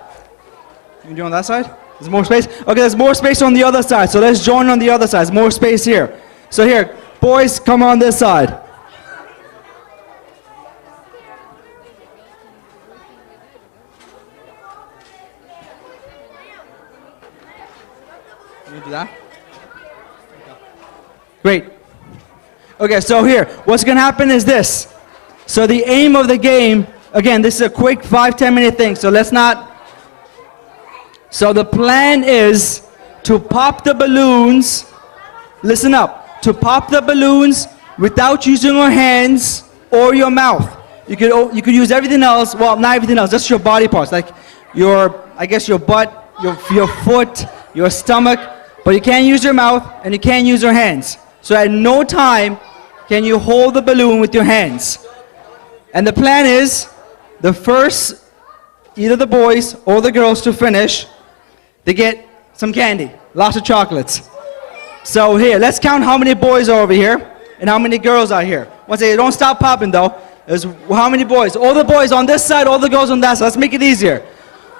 You can do on that side? There's more space? Okay, there's more space on the other side, so let's join on the other side. There's more space here. So here, boys, come on this side. You do that? Great. Okay, so here, what's gonna happen is this. So the aim of the game, again, this is a quick 5-10 minute thing, so let's not. So the plan is to pop the balloons, listen up, to pop the balloons without using your hands or your mouth. You could use everything else, well, not everything else, just your body parts, like I guess your butt, your foot, your stomach, but you can't use your mouth and you can't use your hands. So at no time can you hold the balloon with your hands. And the plan is, the first, either the boys or the girls to finish, they get some candy, lots of chocolates. So here, let's count how many boys are over here and how many girls are here. Once they don't stop popping though, there's how many boys? All the boys on this side, all the girls on that side. Let's make it easier.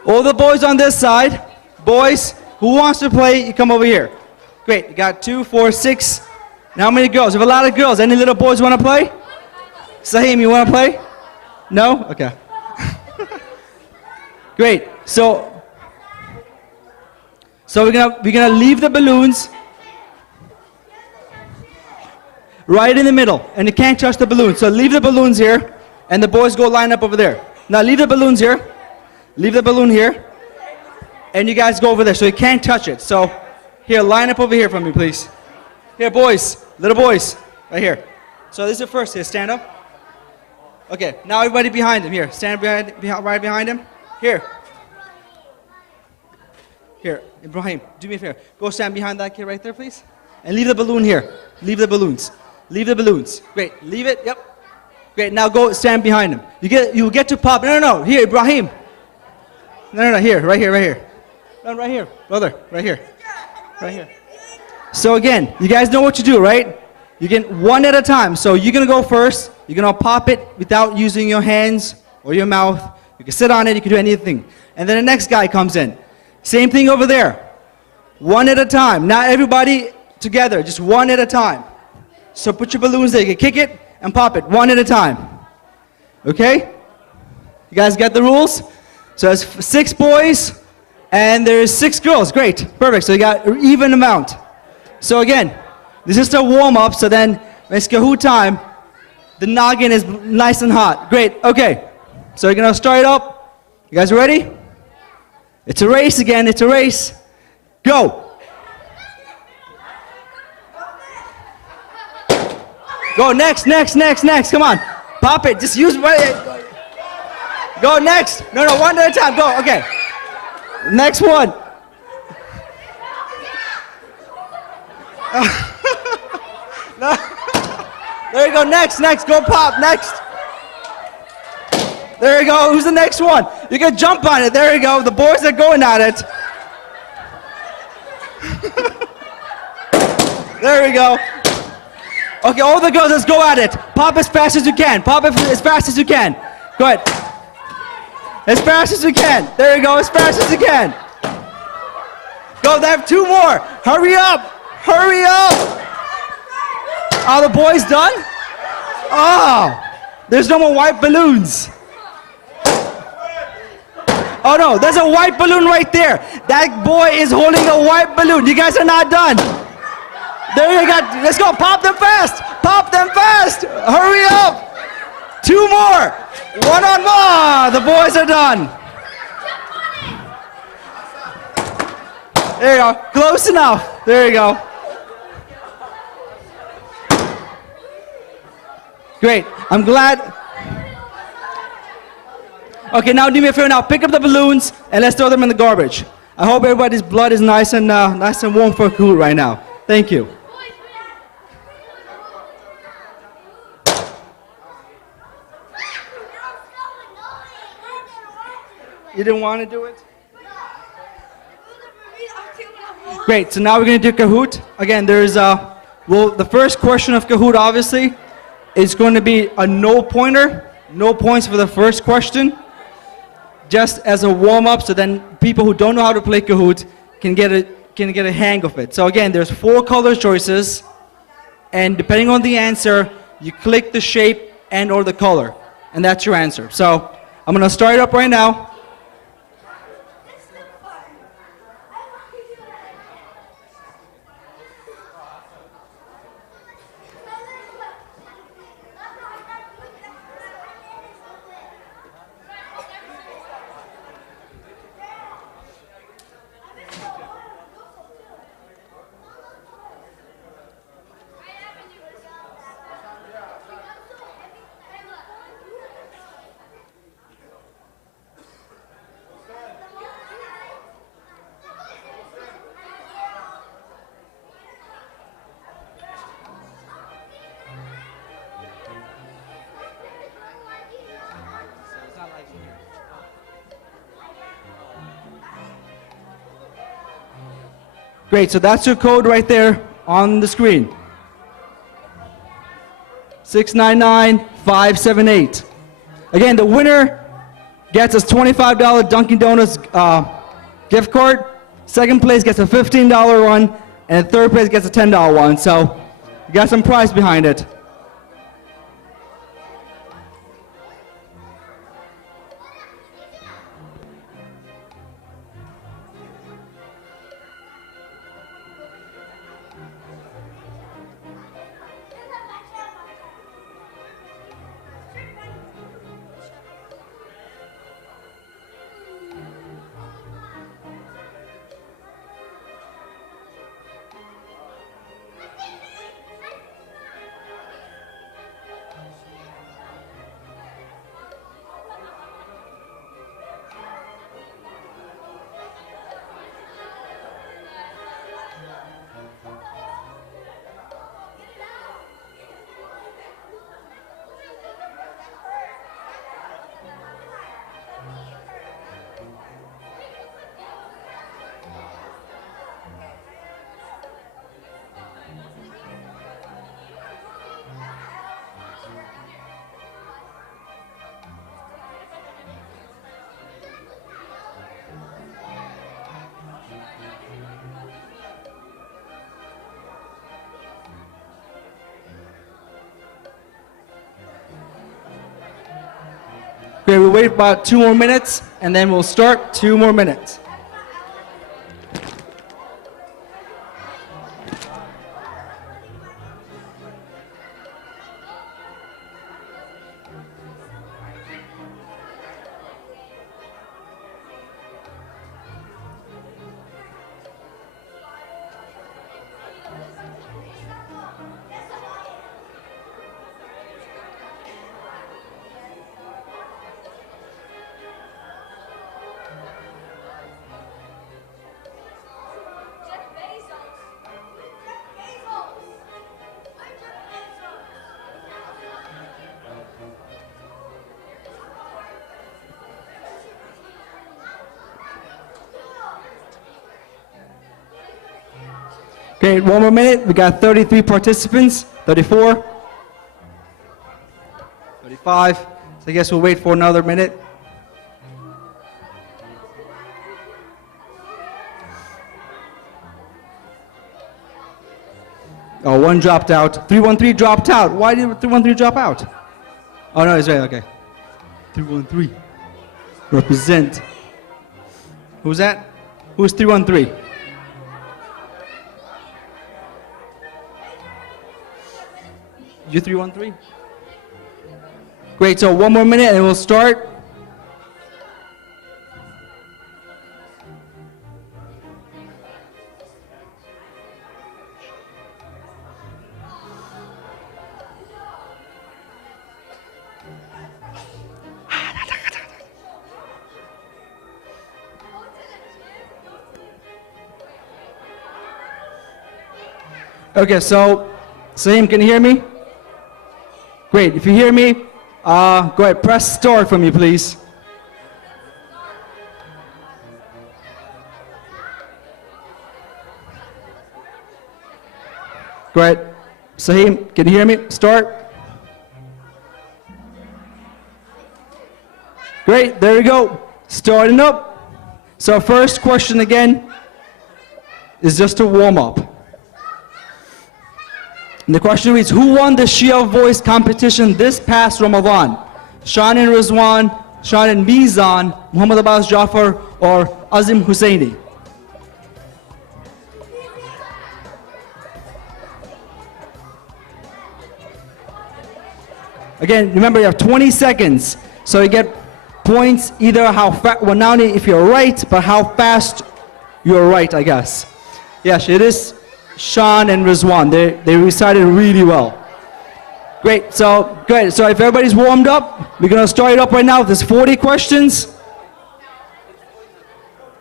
All the boys on this side, boys, who wants to play, you come over here. Great, you got 2, 4, 6. And how many girls? We have a lot of girls. Any little boys want to play? Saheem, you want to play? No? Okay. Great. So we're gonna leave the balloons right in the middle, and you can't touch the balloon. So leave the balloons here, and the boys go line up over there. Now leave the balloons here, leave the balloon here, and you guys go over there. So you can't touch it. So here, line up over here for me, please. Here, boys, little boys, right here. So this is the first. Here, stand up. Okay, now everybody behind him. Here, stand right behind him. Here. Here, Ibrahim, do me a favor. Go stand behind that kid right there, please. And leave the balloon here. Leave the balloons. Leave the balloons. Great, leave it, yep. Great, now go stand behind him. You get to pop. No, here, Ibrahim. No, here, right here. No, right here, brother, right here. Right here. So again, you guys know what to do, right? You get one at a time. So you're gonna go first. You're gonna pop it without using your hands or your mouth. You can sit on it, you can do anything. And then the next guy comes in. Same thing over there. One at a time. Not everybody together, just one at a time. So put your balloons there. You can kick it and pop it one at a time. Okay? You guys get the rules? So it's 6 boys and there's 6 girls. Great. Perfect. So you got an even amount. So again, this is just a warm-up, so then when it's Kahoot time, the noggin is nice and hot. Great. Okay. So you're going to start up. You guys ready? It's a race again. It's a race. Go. Go next. Come on. Pop it. Just use it. Go next. No, one at a time. Go. Okay. Next one. No. There you go. Next. Go pop. Next. There you go. Who's the next one? You can jump on it. There you go. The boys are going at it. There we go. Okay, all the girls, let's go at it. Pop as fast as you can. Pop it as fast as you can. Go ahead. As fast as you can. There you go. As fast as you can. Go. They have 2 more. Hurry up. Are the boys done? Oh, there's no more white balloons. Oh no, there's a white balloon right there. That boy is holding a white balloon. You guys are not done. There you go. Let's go. Pop them fast. Hurry up. 2 more. 1 on 1. The boys are done. There you go. Close enough. There you go. Great. I'm glad. Okay, now do me a favor. Now pick up the balloons and let's throw them in the garbage. I hope everybody's blood is nice and warm for Kahoot right now. Thank you. You didn't want to do it? Great, so now we're going to do Kahoot. Again, there's the first question of Kahoot, obviously, is going to be a no pointer. No points for the first question. Just as a warm-up, so then people who don't know how to play Kahoot can get a hang of it. So again, there's 4 color choices, and depending on the answer, you click the shape and or the color, and that's your answer. So I'm going to start it up right now. Great, so that's your code right there on the screen. 699578. Again, the winner gets us $25 Dunkin' Donuts gift card. Second place gets a $15 one, and third place gets a $10 one. So you got some prize behind it. Okay, we'll wait about 2 more minutes, and then we'll start 2 more minutes. Okay, 1 more minute. We got 33 participants, 34, 35. So I guess we'll wait for another minute. Oh, 1 dropped out. 313 dropped out. Why did 313 drop out? Oh, no, it's right, okay. 313. Represent. Who's that? Who's 313? You 313? Great, so 1 more minute and we'll start. Okay, so Saeem, can you hear me? Great, if you hear me, go ahead, press start for me, please. Great. Sahim, can you hear me? Start. Great, there we go. Starting up. So first question again is just a warm up. And the question reads, who won the Shia voice competition this past Ramadan? Shan and Rizwan, Shan and Mizan, Muhammad Abbas Jafar, or Azim Husseini? Again, remember you have 20 seconds. So you get points either how fast, well not only if you're right, but how fast you're right, I guess. Yes, it is Shan and Rizwan. They recited really well. Great, so great. So if everybody's warmed up, we're gonna start it up right now. There's 40 questions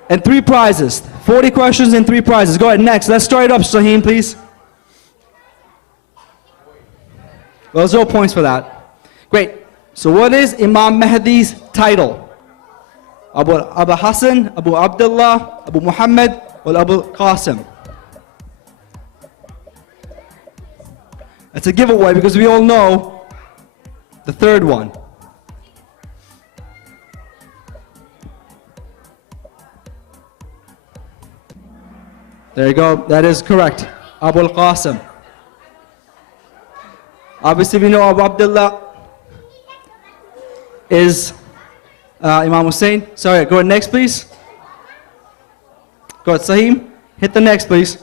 and 3 prizes. 40 questions and 3 prizes. Go ahead, next. Let's start it up, Shaheen, please. Well, there's no points for that. Great. So what is Imam Mahdi's title? Abu Hassan, Abu Abdullah, Abu Muhammad, or Abu Qasim? That's a giveaway because we all know the third one. There you go. That is correct. Abu Qasim. Obviously we know Abu Abdullah is Imam Hussein. Sorry, go ahead next please. Go ahead, Sahim. Hit the next please.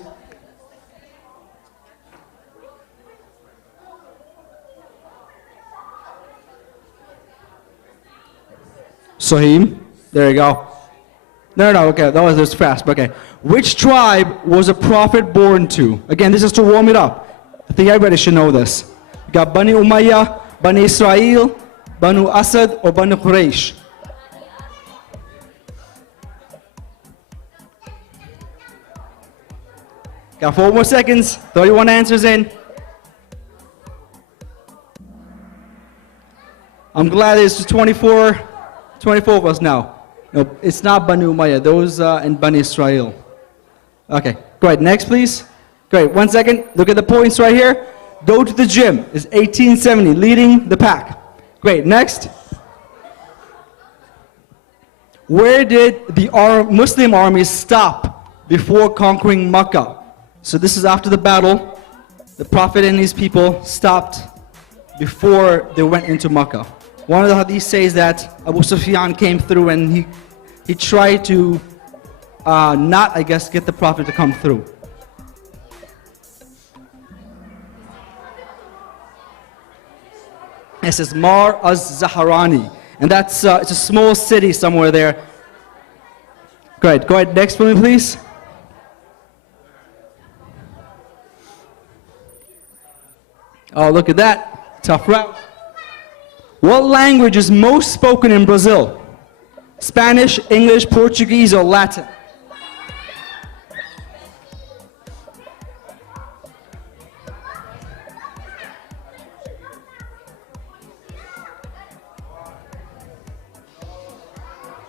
Sahim. There you go. No, okay, that was just fast, but okay. Which tribe was a prophet born to? Again, this is to warm it up. I think everybody should know this. You got Bani Umayyah, Bani Israel, Banu Asad, or Banu Quraysh? Got 4 more seconds, 31 answers in. I'm glad it's 24 of us now. No, it's not Banu Umayyah, those and Bani Israel. Okay, go ahead, next please. Great, 1 second, look at the points right here. Go to the gym is 1870, leading the pack. Great, next. Where did the Muslim army stop before conquering Makkah? So this is after the battle. The Prophet and his people stopped before they went into Makkah. One of the hadith says that Abu Sufyan came through and he tried to not, I guess, get the Prophet to come through. It says Mar az-Zahrani, and that's it's a small city somewhere there. Go ahead, next for me please. Oh, look at that, tough route. What language is most spoken in Brazil? Spanish, English, Portuguese, or Latin?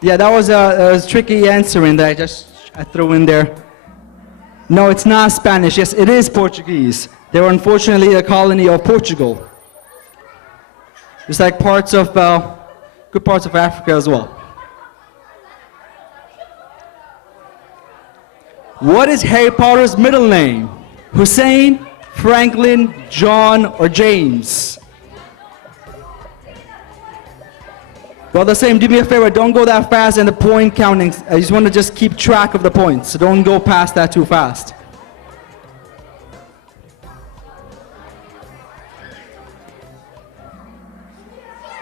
Yeah, that was a tricky answer in there. I threw in there. No, it's not Spanish. Yes, it is Portuguese. They were unfortunately a colony of Portugal. It's like parts of, good parts of Africa as well. What is Harry Potter's middle name? Hussein, Franklin, John, or James? Well, the same, do me a favor, don't go that fast in the point counting. I just want to just keep track of the points, so don't go past that too fast.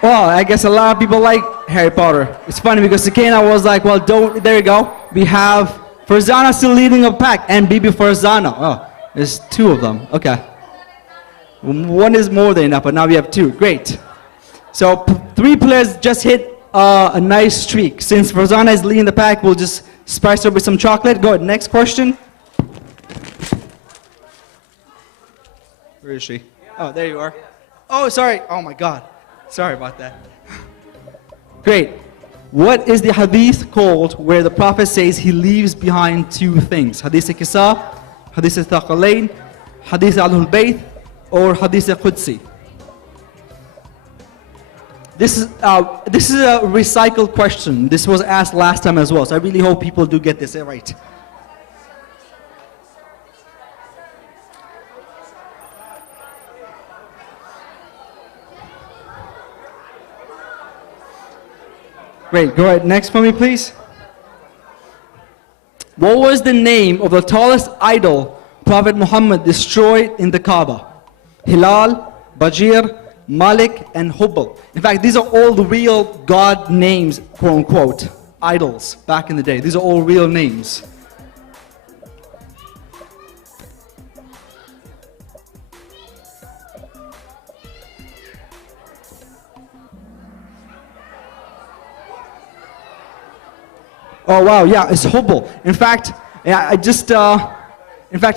Well, I guess a lot of people like Harry Potter. It's funny because Sakina was like, well, there you go. We have Farzana still leading the pack and Bibi Farzana. Oh, there's 2 of them, okay. 1 is more than enough, but now we have 2, great. So 3 players just hit a nice streak. Since Farzana is leading the pack, we'll just spice her with some chocolate. Go ahead, next question. Where is she? Oh, there you are. Oh, sorry, oh my God. Sorry about that. Great. What is the hadith called where the Prophet says he leaves behind 2 things? Hadith al-Kisa, Hadith al-Thaqalain, Hadith Ahlul Bayt, or Hadith Qudsi? This is a recycled question. This was asked last time as well, so I really hope people do get this right. Great, go ahead. Next for me, please. What was the name of the tallest idol Prophet Muhammad destroyed in the Kaaba? Hilal, Bajir, Malik, and Hubal. In fact, these are all the real God names, quote unquote, idols back in the day. These are all real names. Oh wow, yeah, it's Hubal. In fact,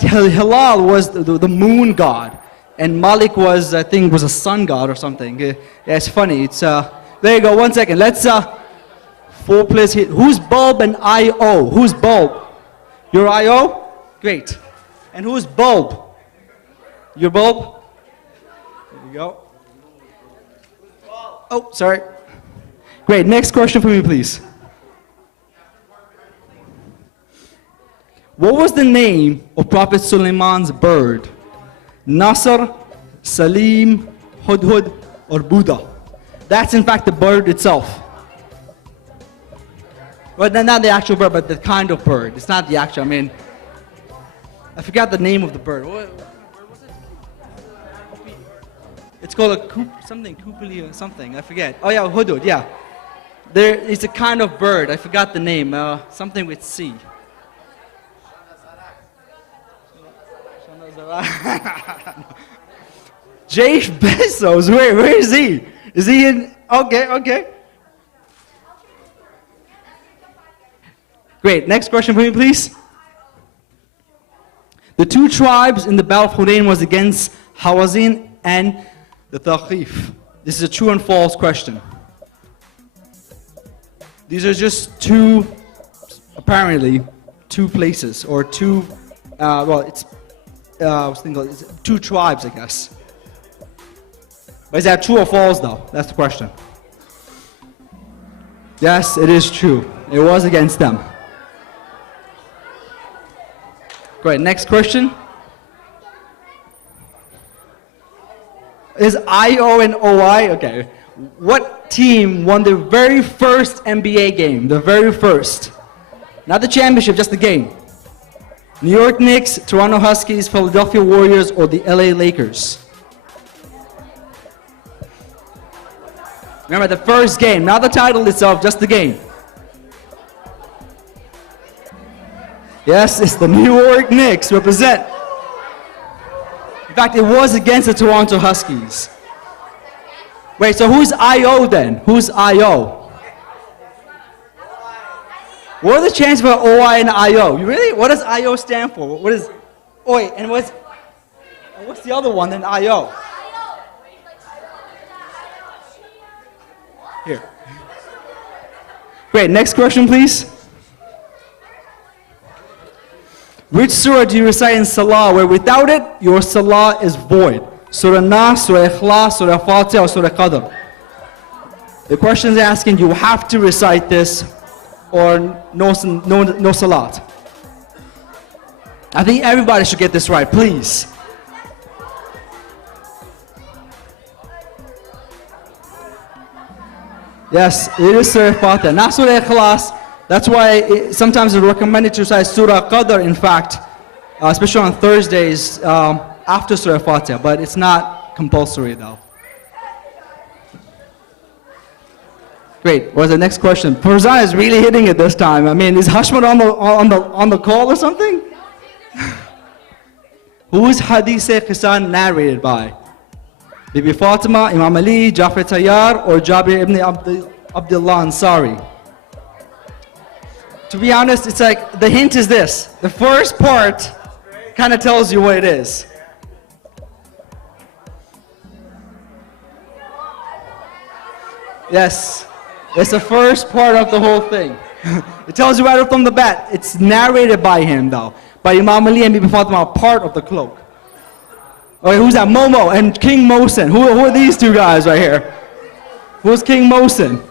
Hilal was the moon god, and Malik was, I think, was a sun god or something. Yeah, it's funny. It's there you go. 1 second. Let's 4 players here. Who's Bulb and IO? Who's Bulb? You're IO? Great. And who's Bulb? You're Bulb? There you go. Oh, sorry. Great. Next question for me, please. What was the name of Prophet Sulaiman's bird? Nasr, Salim, Hudhud, or Buddha? That's in fact the bird itself. Well, not the actual bird, but the kind of bird. It's not the actual, I mean, I forgot the name of the bird. What bird was it? It's called a Kupili or something, I forget. Oh yeah, Hudhud, yeah. It's a kind of bird, I forgot the name, something with C. Jeff Bezos, where is he? Is he in? Okay. Great, next question for me, please. The 2 tribes in the Battle of Hunayn was against Hawazin and the Thaqif. This is a true and false question. These are just apparently two places, or I was thinking it's 2 tribes, I guess. But is that true or false, though? That's the question. Yes, it is true. It was against them. Great, next question. Is IO and OI? Okay. What team won the very first NBA game? The very first. Not the championship, just the game. New York Knicks, Toronto Huskies, Philadelphia Warriors, or the LA Lakers? Remember the first game, not the title itself, just the game. Yes, it's the New York Knicks, represent. In fact, it was against the Toronto Huskies. Wait, so who's IO then? Who's IO? What are the chances for OI and IO? You really? What does IO stand for? What is OI and what's the other one than IO? Here. Great, next question please. Which surah do you recite in Salah where without it, your Salah is void? Surah Nas, Surah Ikhlas, Surah Fatiha, or Surah Qadr? The question is asking, you have to recite this or no Salat. I think everybody should get this right, please. Yes, it is Surah Fatiha, not Surah Ikhlas. That's why sometimes it's recommended to recite Surah Qadr, in fact, especially on Thursdays after Surah Fatiha, but it's not compulsory though. Great, what's the next question? Farzan is really hitting it this time. I mean, is Hashmad on the call or something? Who is Hadith Qisan narrated by? Bibi Fatima, Imam Ali, Jafar Tayyar, or Jabir ibn Abdullah Ansari? To be honest, it's like, the hint is this. The first part kind of tells you what it is. Yes, it's the first part of the whole thing. It tells you right from the bat. It's narrated by him though. But Imam Ali and Bibi Fatima are part of the cloak. Okay, who's that? Momo and King Mosen. Who are these two guys right here? Who's King Mosen?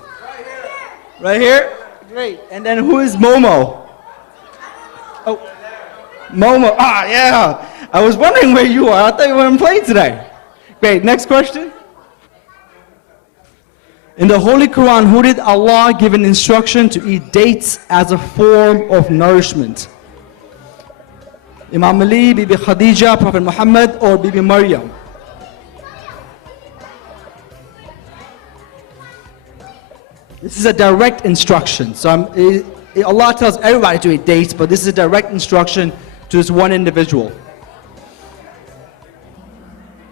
Right here? Great. And then who is Momo? Oh, Momo. Ah, yeah. I was wondering where you are. I thought you weren't playing today. Great. Next question. In the Holy Quran, who did Allah give an instruction to eat dates as a form of nourishment? Imam Ali, Bibi Khadija, Prophet Muhammad, or Bibi Maryam? This is a direct instruction. So Allah tells everybody to eat dates, but this is a direct instruction to this one individual.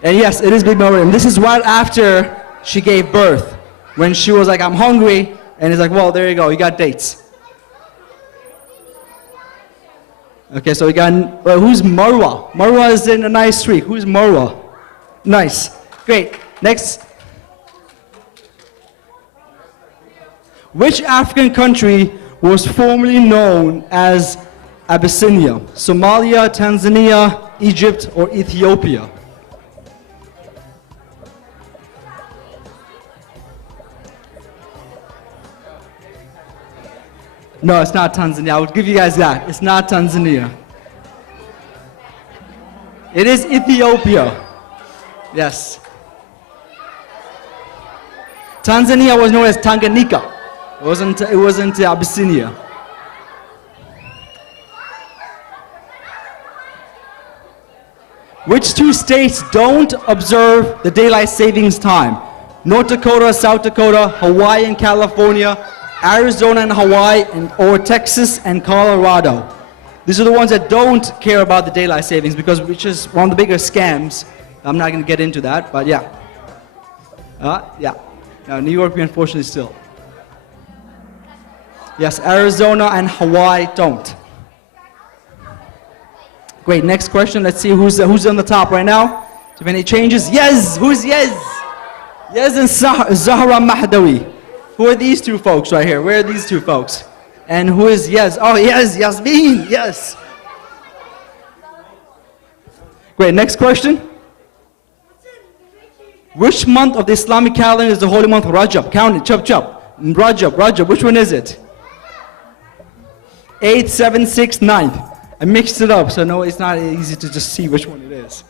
And yes, it is Bibi Maryam. This is right after she gave birth. When she was like, I'm hungry, and he's like, well, there you go, you got dates. Okay, so we got, who's Marwa? Marwa is in a nice streak. Who's Marwa? Nice. Great. Next. Which African country was formerly known as Abyssinia? Somalia, Tanzania, Egypt, or Ethiopia? No, it's not Tanzania. I would give you guys that. It's not Tanzania. It is Ethiopia. Yes. Tanzania was known as Tanganyika. It wasn't Abyssinia. Which two states don't observe the daylight savings time? North Dakota, South Dakota, Hawaii and California, Arizona and Hawaii, or Texas and Colorado. These are the ones that don't care about the daylight savings, because which is one of the biggest scams. I'm not going to get into that, but yeah. Yeah. No, New York, we unfortunately still. Yes, Arizona and Hawaii don't. Great, next question. Let's see who's on the top right now. Do you have any changes? Yes! Who's Yes? Yes and Zahra Mahdawi. Who are these two folks right here? Where are these two folks? And who is Yes? Oh, yes, Yasmin, yes. Great, next question. Which month of the Islamic calendar is the holy month Rajab? Count it, chop. Rajab, which one is it? 8, 7, 6, 9. I mixed it up, so no, it's not easy to just see which one it is.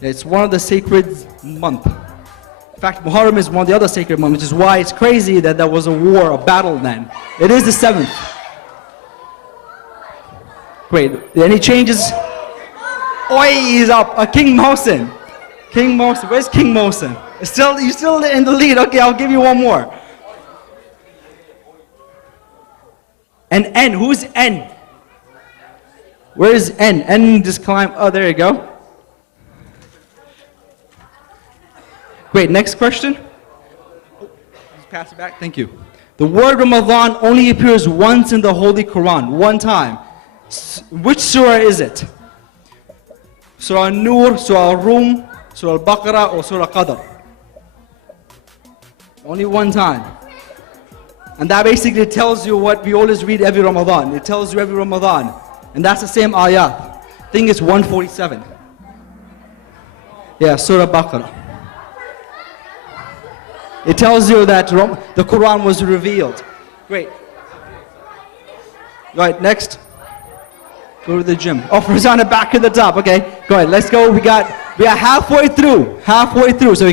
It's one of the sacred months. In fact, Muharram is one of the other sacred months, which is why it's crazy that there was a war, a battle then. It is the 7th. Great. Any changes? Oi, he's up. King Mohsen. King Mohsen. Where's King Mohsen? You're still in the lead. Okay, I'll give you one more. And N. Who's N? Where is N? N just climb. Oh, there you go. Great, next question. Just pass it back, thank you. The word Ramadan only appears once in the Holy Quran, one time. Which surah is it? Surah Nur, Surah Rum, Surah Al-Baqarah, or Surah Qadr? Only one time. And that basically tells you what we always read every Ramadan. It tells you every Ramadan. And that's the same ayat. I think it's 147. Yeah, Surah Baqarah. It tells you that the Quran was revealed. Great. Right, next. Go to the gym. Oh, Farzana back at the top. Okay, go ahead. Let's go. We are halfway through. So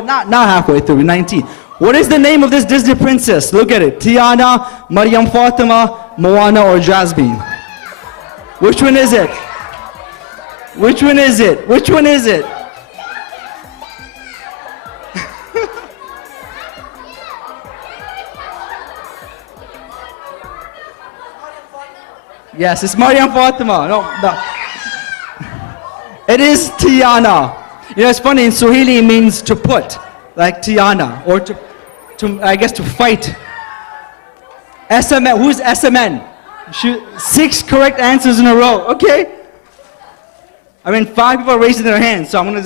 not halfway through. 19. What is the name of this Disney princess? Look at it. Tiana, Maryam Fatima, Moana, or Jasmine? Which one is it? Which one is it? Which one is it? Yes, it's Maryam Fatima. No. It is Tiana. You know, it's funny, in Swahili it means to put, like Tiana, or to I guess to fight. SMN, who's SMN? 6 correct answers in a row, okay. I mean, 5 people are raising their hands, so I'm gonna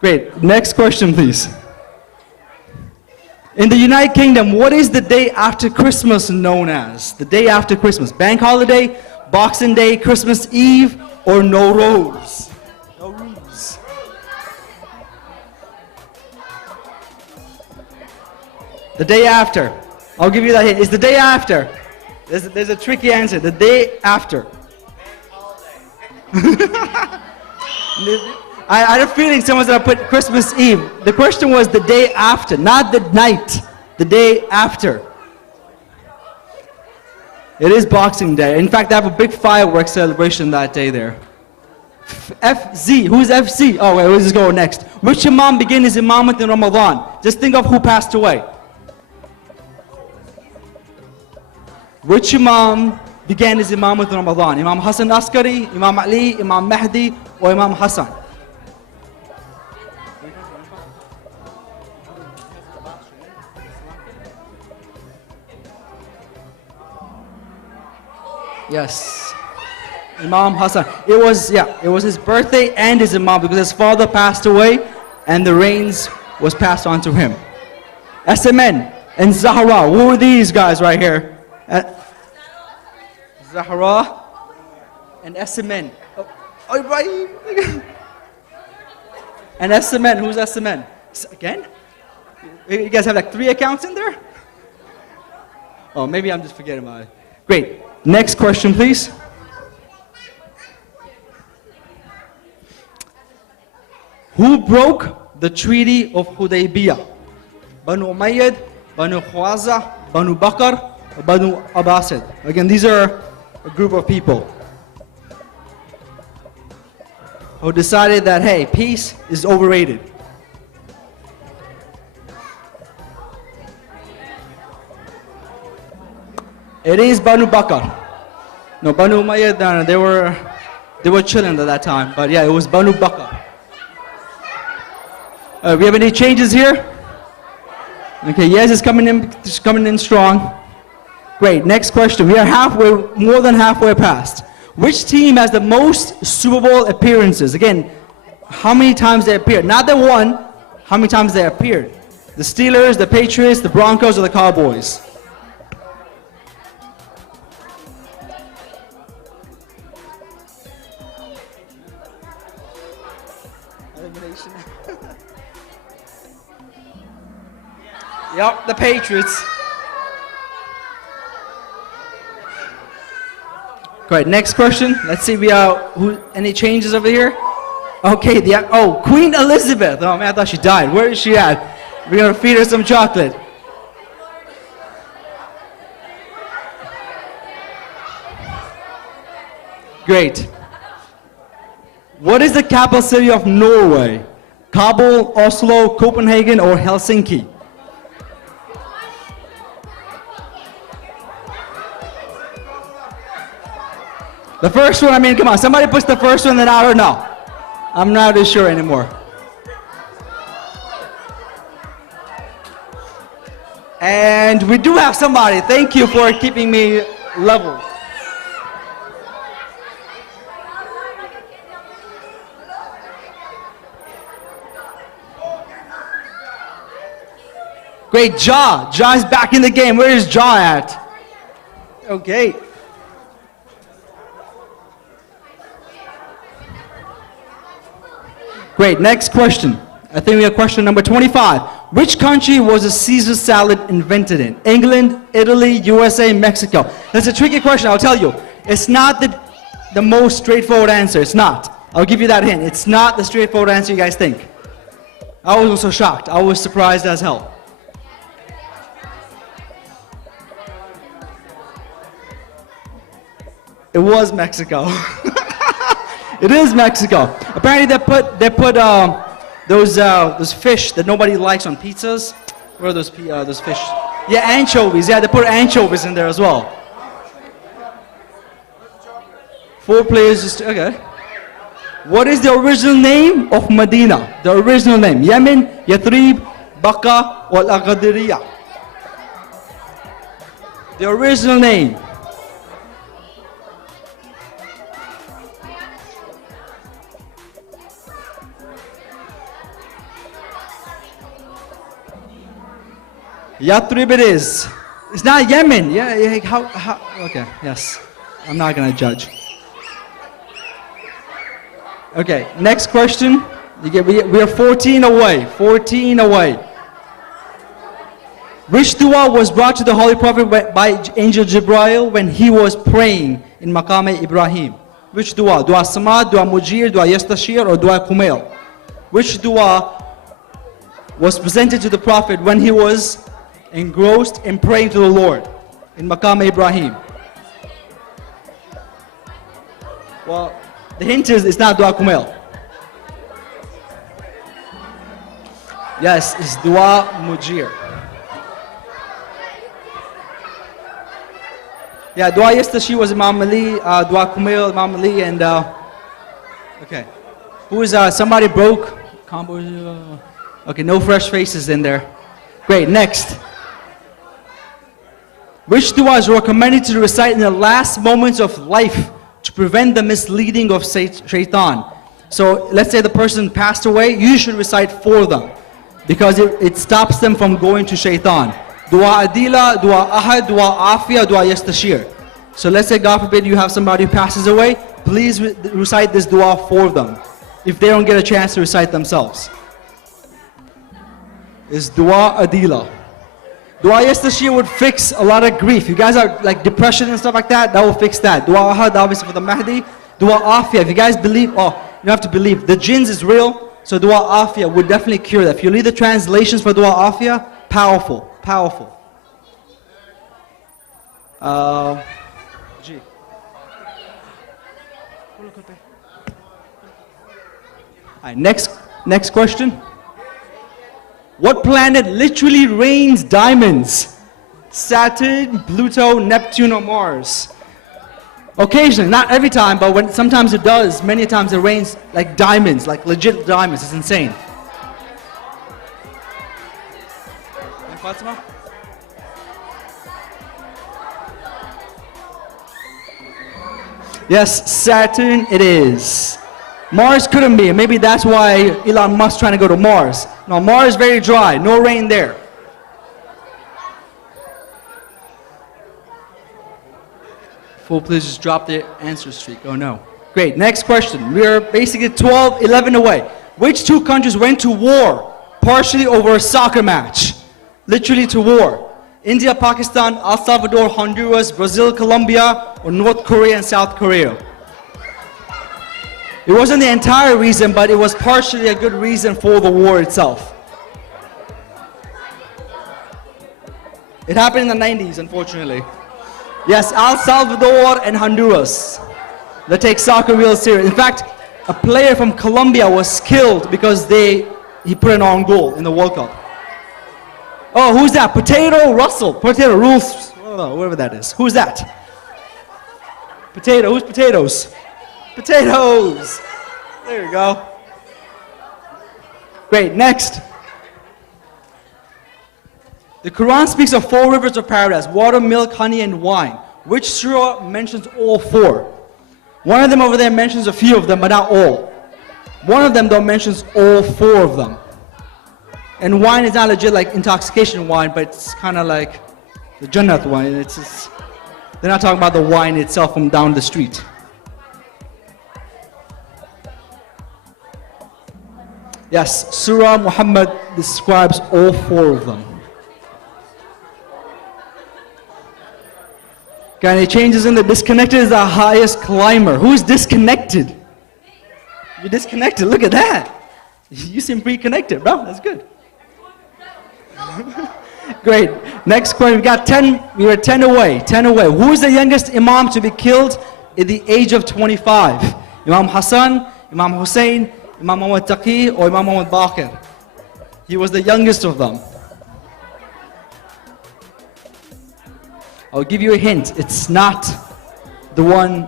Great, next question please. In the United Kingdom, what is the day after Christmas known as? The day after Christmas. Bank holiday, Boxing Day, Christmas Eve, or Nowruz? Nowruz. The day after. I'll give you that hint. It's the day after. There's a tricky answer. The day after. I had a feeling someone's gonna put Christmas Eve. The question was the day after, not the night. The day after. It is Boxing Day. In fact, they have a big fireworks celebration that day there. FZ, who's FC? Oh wait, we'll just go next. Which Imam began his imamate in Ramadan? Just think of who passed away. Which Imam began his imamate in Ramadan? Imam Hassan Askari, Imam Ali, Imam Mahdi, or Imam Hassan? Yes, Imam Hassan. It was his birthday and his Imam because his father passed away and the reins was passed on to him. SMN and Zahra, who are these guys right here? Zahra and SMN. Oh, Ibrahim. And SMN, who's SMN? Again? You guys have like 3 accounts in there? Oh, maybe I'm just forgetting about it. Great. Next question, please. Who broke the Treaty of Hudaybiyah? Banu Umayyad, Banu Khwaza, Banu Bakr, or Banu Abbasid? Again, these are a group of people who decided that, hey, peace is overrated. It is Banu Bakr. No, Banu Umayyad, no, they were chilling at that time. But yeah, it was Banu Bakr. We have any changes here? Okay, yes, it's coming in strong. Great, next question. We are more than halfway past. Which team has the most Super Bowl appearances? Again, how many times they appeared? Not the one, how many times they appeared? The Steelers, the Patriots, the Broncos, or the Cowboys? Yep, the Patriots. Great, next question. Let's see, any changes over here? Okay, Queen Elizabeth. Oh man, I thought she died. Where is she at? We're gonna feed her some chocolate. Great. What is the capital city of Norway? Kabul, Oslo, Copenhagen, or Helsinki? The first one, I mean, come on, somebody puts the first one, then I don't know. I'm not really sure anymore. And we do have somebody. Thank you for keeping me level. Great, Ja. Ja is back in the game. Where is Ja at? Okay. Great, next question. I think we have question number 25. Which country was the Caesar salad invented in? England, Italy, USA, Mexico. That's a tricky question, I'll tell you. It's not the most straightforward answer, it's not. I'll give you that hint. It's not the straightforward answer you guys think. I was also shocked. I was surprised as hell. It was Mexico. It is Mexico. Apparently they put those fish that nobody likes on pizzas. Where are those fish? Yeah, anchovies. Yeah, they put anchovies in there as well. 4 players just okay. What is the original name of Medina? The original name: Yemen, Yathrib, Bakka, or Al-Qadiriyah? The original name. Yathrib it is. It's not Yemen. Yeah, how? Okay, yes. I'm not going to judge. Okay, next question. We are 14 away. 14 away. Which dua was brought to the Holy Prophet by Angel Jibreel when he was praying in Maqam Ibrahim? Which dua? Dua Samad, Dua Mujir, Dua Yastashir, or Dua Kumail? Which dua was presented to the Prophet when he was engrossed in praying to the Lord in Maqam Ibrahim? Well, the hint is it's not Dua Kumail. Yes, it's Dua Mujir. Yeah, Dua Yastashi was Imam Ali, Dua Kumail, Imam Ali, and okay. Who is somebody broke? Combo. Okay, no fresh faces in there. Great, next. Which dua is recommended to recite in the last moments of life to prevent the misleading of shaitan? So let's say the person passed away, you should recite for them because it stops them from going to shaitan. Dua Adila, Dua Ahad, Dua Afia, Dua Yastashir. So let's say, God forbid, you have somebody who passes away, please recite this dua for them if they don't get a chance to recite themselves. Is Dua Adila. Dua Yastashir would fix a lot of grief. You guys are like depression and stuff like that, that will fix that. Dua Ahad, obviously for the Mahdi. Dua Afia, if you guys believe, you have to believe. The jinns is real, so Dua Afia would definitely cure that. If you read the translations for Dua Afia, powerful, powerful. Gee. Alright, next question. What planet literally rains diamonds? Saturn, Pluto, Neptune, or Mars? Occasionally, not every time, but sometimes it does. Many times it rains like diamonds, like legit diamonds. It's insane. Fatima? Yes, Saturn it is. Mars couldn't be. Maybe that's why Elon Musk trying to go to Mars. No, Mars is very dry. No rain there. Fool, please just drop the answer streak. Oh no. Great. Next question. We are basically 12, 11 away. Which two countries went to war partially over a soccer match? Literally to war. India, Pakistan, El Salvador, Honduras, Brazil, Colombia, or North Korea and South Korea? It wasn't the entire reason, but it was partially a good reason for the war itself. It happened in the 90s, unfortunately. Yes, El Salvador and Honduras. They take soccer real serious. In fact, a player from Colombia was killed because he put an own goal in the World Cup. Oh, who's that? Potato Russell. Potato Rules. Oh, whatever that is. Who's that? Potato. Who's potatoes? Potatoes. There you go. Great. Next. The Quran speaks of 4 rivers of paradise: water, milk, honey, and wine. Which surah mentions all 4? One of them over there mentions a few of them, but not all. One of them though mentions all 4 of them. And wine is not legit like intoxication wine, but it's kind of like the Jannat wine. They're not talking about the wine itself from down the street. Yes, Surah Muhammad describes all 4 of them. Got any changes in the disconnected is the highest climber. Who's disconnected? You're disconnected. Look at that. You seem pretty connected, bro. That's good. Great. Next question. We got 10. We were 10 away. 10 away. Who is the youngest imam to be killed at the age of 25? Imam Hassan, Imam Hussein, Imam Muhammad Taqi, or Imam Muhammad Baqir? He was the youngest of them. I'll give you a hint. It's not the one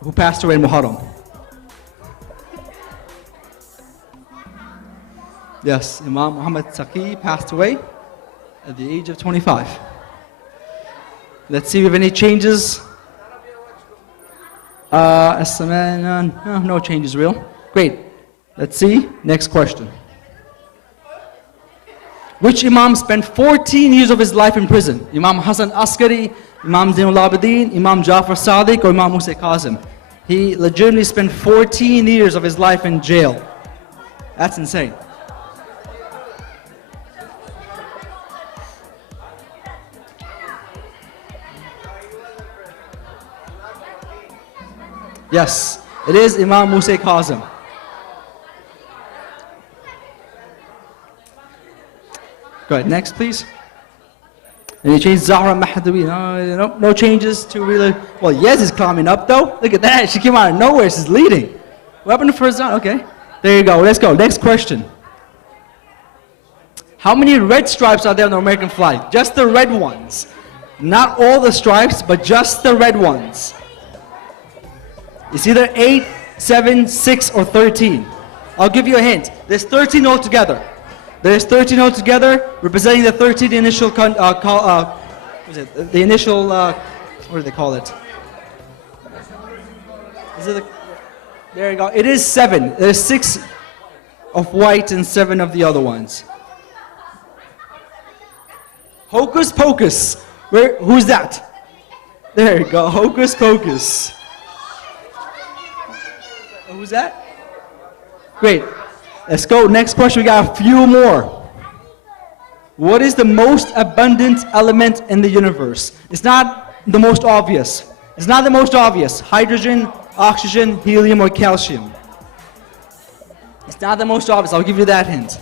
who passed away in Muharram. Yes, Imam Muhammad Taqi passed away at the age of 25. Let's see if we have any changes. No changes real. Great. Let's see. Next question. Which Imam spent 14 years of his life in prison? Imam Hassan Askari, Imam Zainul Abidin, Imam Jafar Sadiq, or Imam Musa Kazim? He legitimately spent 14 years of his life in jail. That's insane. Yes, it is Imam Musa Kazim. Go ahead, next please. And you change Zahra Mahdawi. No changes to really. Well, Yes is climbing up though. Look at that, she came out of nowhere, she's leading. What happened to Farzan? Okay, there you go, let's go. Next question. How many red stripes are there on the American flag? Just the red ones. Not all the stripes, but just the red ones. It's either 8, 7, 6, or 13. I'll give you a hint. There's 13 altogether. There's 13 altogether, representing the 13 initial, what do they call it? There you go. It is 7. There's 6 of white and 7 of the other ones. Hocus Pocus. Who's that? There you go. Hocus Pocus. Who's that? Great. Let's go. Next question. We got a few more. What is the most abundant element in the universe? It's not the most obvious. It's not the most obvious. Hydrogen, oxygen, helium, or calcium. It's not the most obvious. I'll give you that hint.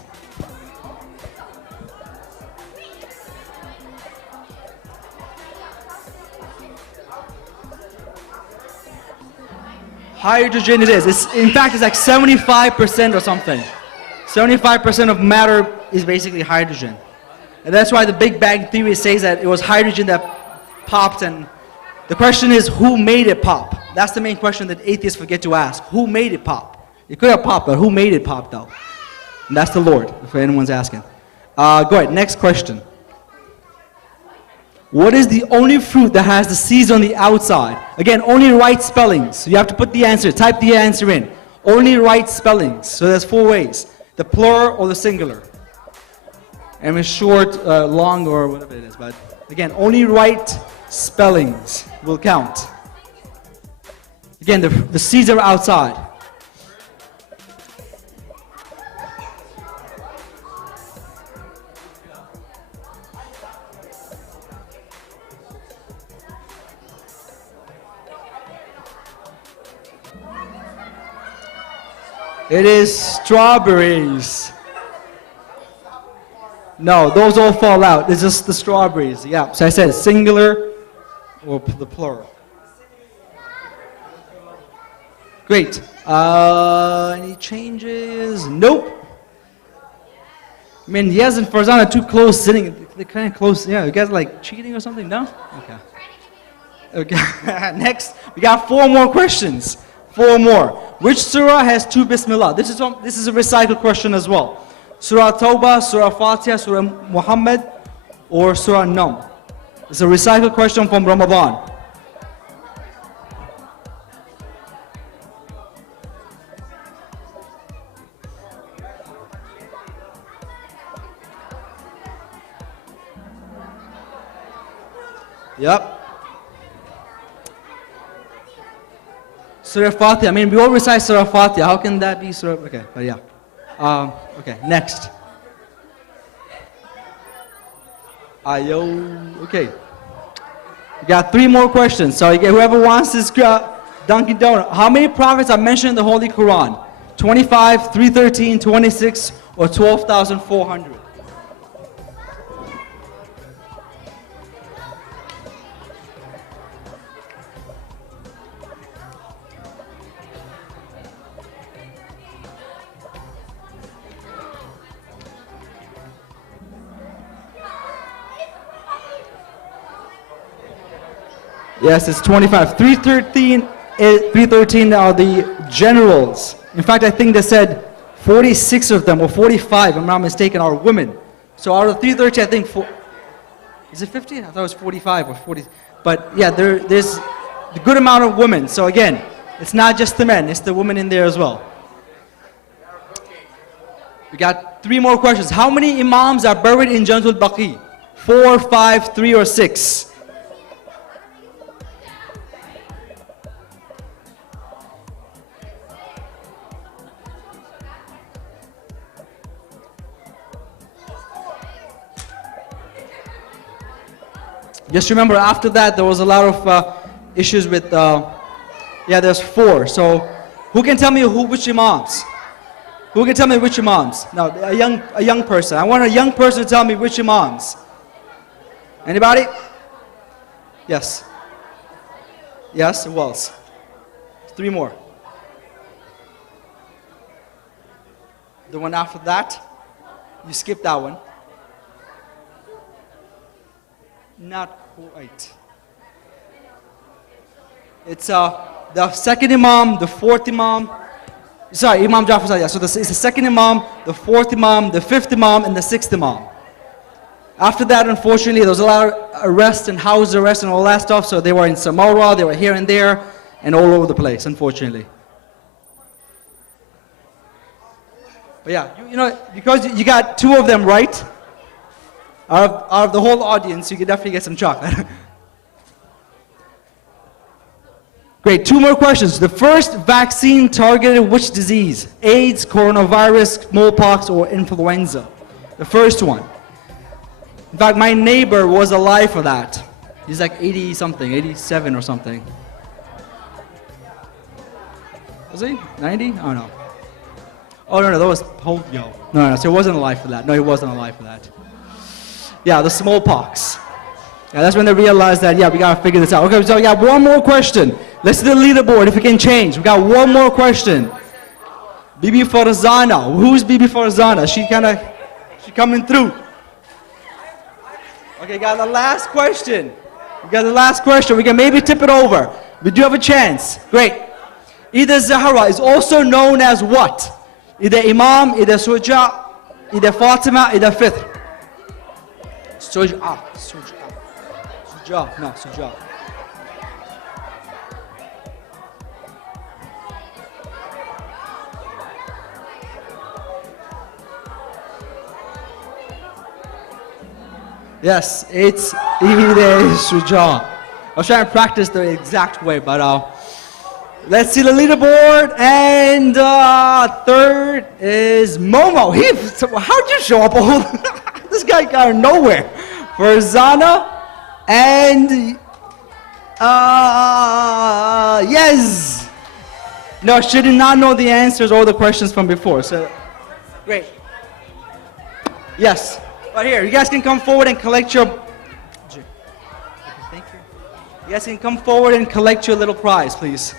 Hydrogen it is. In fact, it's like 75% or something. 75% of matter is basically hydrogen. And that's why the Big Bang Theory says that it was hydrogen that popped, and the question is, who made it pop? That's the main question that atheists forget to ask. Who made it pop? It could have popped, but who made it pop though? And that's the Lord, if anyone's asking. Go ahead, next question. What is the only fruit that has the seeds on the outside? Again, only right spellings. You have to put the answer, type the answer in. Only right spellings. So there's 4 ways. The plural or the singular. And it's short, long, or whatever it is. But again, only right spellings will count. Again, the seeds are outside. It is strawberries. No, those all fall out. It's just the strawberries. Yeah. So I said singular or the plural. Great. Any changes? Nope. I mean, Yes and Farzan are too close sitting. They're kind of close. Yeah, you guys like cheating or something? No? Okay. Okay. Next, we got 4 more questions. 4 more. Which surah has 2 Bismillah? This is a recycled question as well. Surah Tawbah, Surah Fatiha, Surah Muhammad, or Surah Nam? It's a recycled question from Ramadan. Yep. Surah Fatiha. I mean, we all recite Surah Fatiha. How can that be Surah? Okay, but yeah. Okay, next. Okay. We got 3 more questions. So whoever wants this Dunkin' Donut. How many prophets are mentioned in the Holy Quran? 25, 313, 26, or 12,400? Yes, it's 25. 313 are the generals. In fact, I think they said 46 of them, or 45, if I'm not mistaken, are women. So out of 313, I think, is it 50? I thought it was 45 or 40. But yeah, there's a good amount of women. So again, it's not just the men, it's the women in there as well. We got 3 more questions. How many imams are buried in Jannatul Baqi? 4, 5, 3, or 6? Just remember, after that, there was a lot of issues with, yeah, there's 4. So, who can tell me which imams? Who can tell me which imams? No, a young person. I want a young person to tell me which imams. Anybody? Yes. Yes, who else? 3 more. The one after that, you skipped that one. Not quite. It's the second imam, the fourth imam. Sorry, Imam Jafar. Yeah. So it's the second imam, the fourth imam, the fifth imam, and the sixth imam. After that, unfortunately, there was a lot of arrests and house arrests and all that stuff. So they were in Samara, they were here and there, and all over the place, unfortunately. But yeah, you know, because you got 2 of them right, out of the whole audience, you can definitely get some chocolate. Great, 2 more questions. The first vaccine targeted which disease? AIDS, coronavirus, smallpox, or influenza? The first one. In fact, my neighbor was alive for that. He's like 80 something, 87 or something. Was he? 90? Oh no. Oh no, that was polio. No, so he wasn't alive for that. No, he wasn't alive for that. Yeah, the smallpox. Yeah, that's when they realized that, yeah, we gotta figure this out. Okay, so we got 1 more question. Let's do the leaderboard if we can change. We got 1 more question. Bibi Farzana. Who's Bibi Farzana? She coming through. Okay, got the last question. We got the last question. We can maybe tip it over. We do have a chance. Great. Eid-e-Zahra is also known as what? Either Imam, either Suja, either Fatima, either Fitr. Suja, no, Suja. Yes, it's Eid-e-Zahra. I was trying to practice the exact way, but let's see the leaderboard. And third is Momo. How'd you show up? This guy got out of nowhere. Farzana and yes. No, she did not know the answers or the questions from before. So great. Yes. Right here, you guys can come forward and collect your. Okay, thank you. You guys can come forward and collect your little prize, please.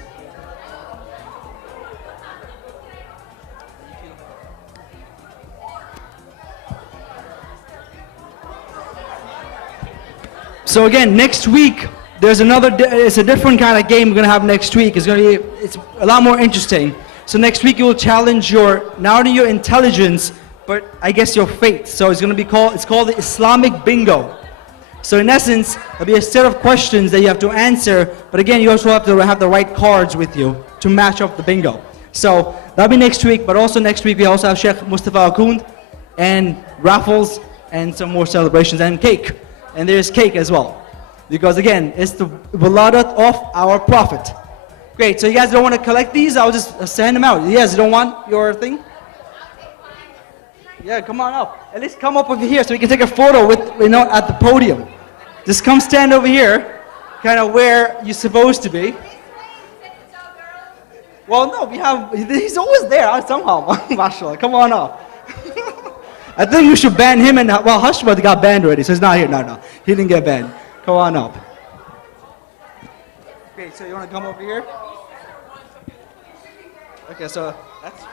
So again, next week there's it's a different kind of game we're gonna have next week. It's a lot more interesting. So next week you will challenge not only your intelligence, but I guess your faith. So it's called the Islamic bingo. So in essence, there'll be a set of questions that you have to answer, but again, you also have to have the right cards with you to match up the bingo. So that'll be next week, but also next week we also have Sheikh Mustafa Akund and raffles and some more celebrations and cake. And there's cake as well. Because again, it's the waladat of our Prophet. Great, so you guys don't want to collect these? I'll just send them out. You guys don't want your thing? Yeah, come on up. At least come up over here so we can take a photo with, at the podium. Just come stand over here, kind of where you're supposed to be. Well, no, he's always there somehow. Mashallah, come on up. I think we should ban him and, well, Hashmat got banned already, so he's not here. No, he didn't get banned. Come on up. Okay, so you want to come over here? Okay, so that's...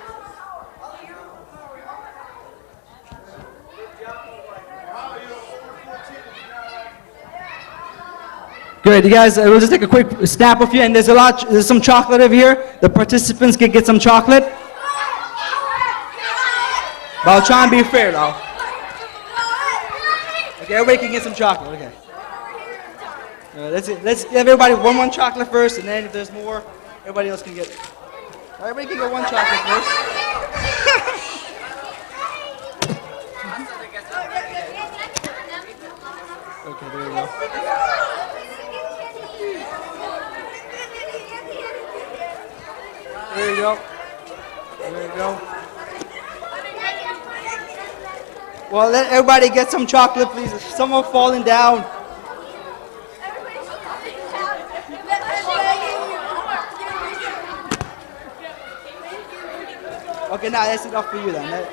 Good, you guys, we'll just take a quick snap of you, and there's some chocolate over here. The participants can get some chocolate. But I'll try and be fair though. Okay, everybody can get some chocolate, okay. Let's give everybody one chocolate first, and then if there's more, everybody else can get. Everybody can get 1 chocolate first. there you go. There you go. There you go. Well, let everybody get some chocolate, please. Someone falling down. Okay, now that's enough for you then.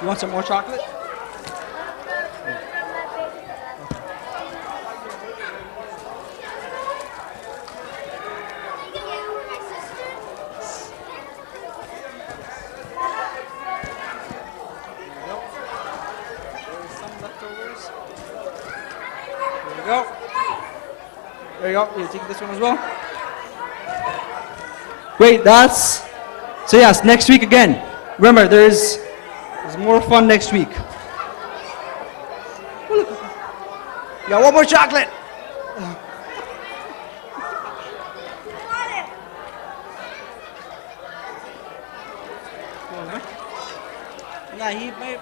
You want some more chocolate? There you go. You take this one as well. Great, so yes, next week again. Remember, there's more fun next week. Yeah, one more chocolate. Nah, he may.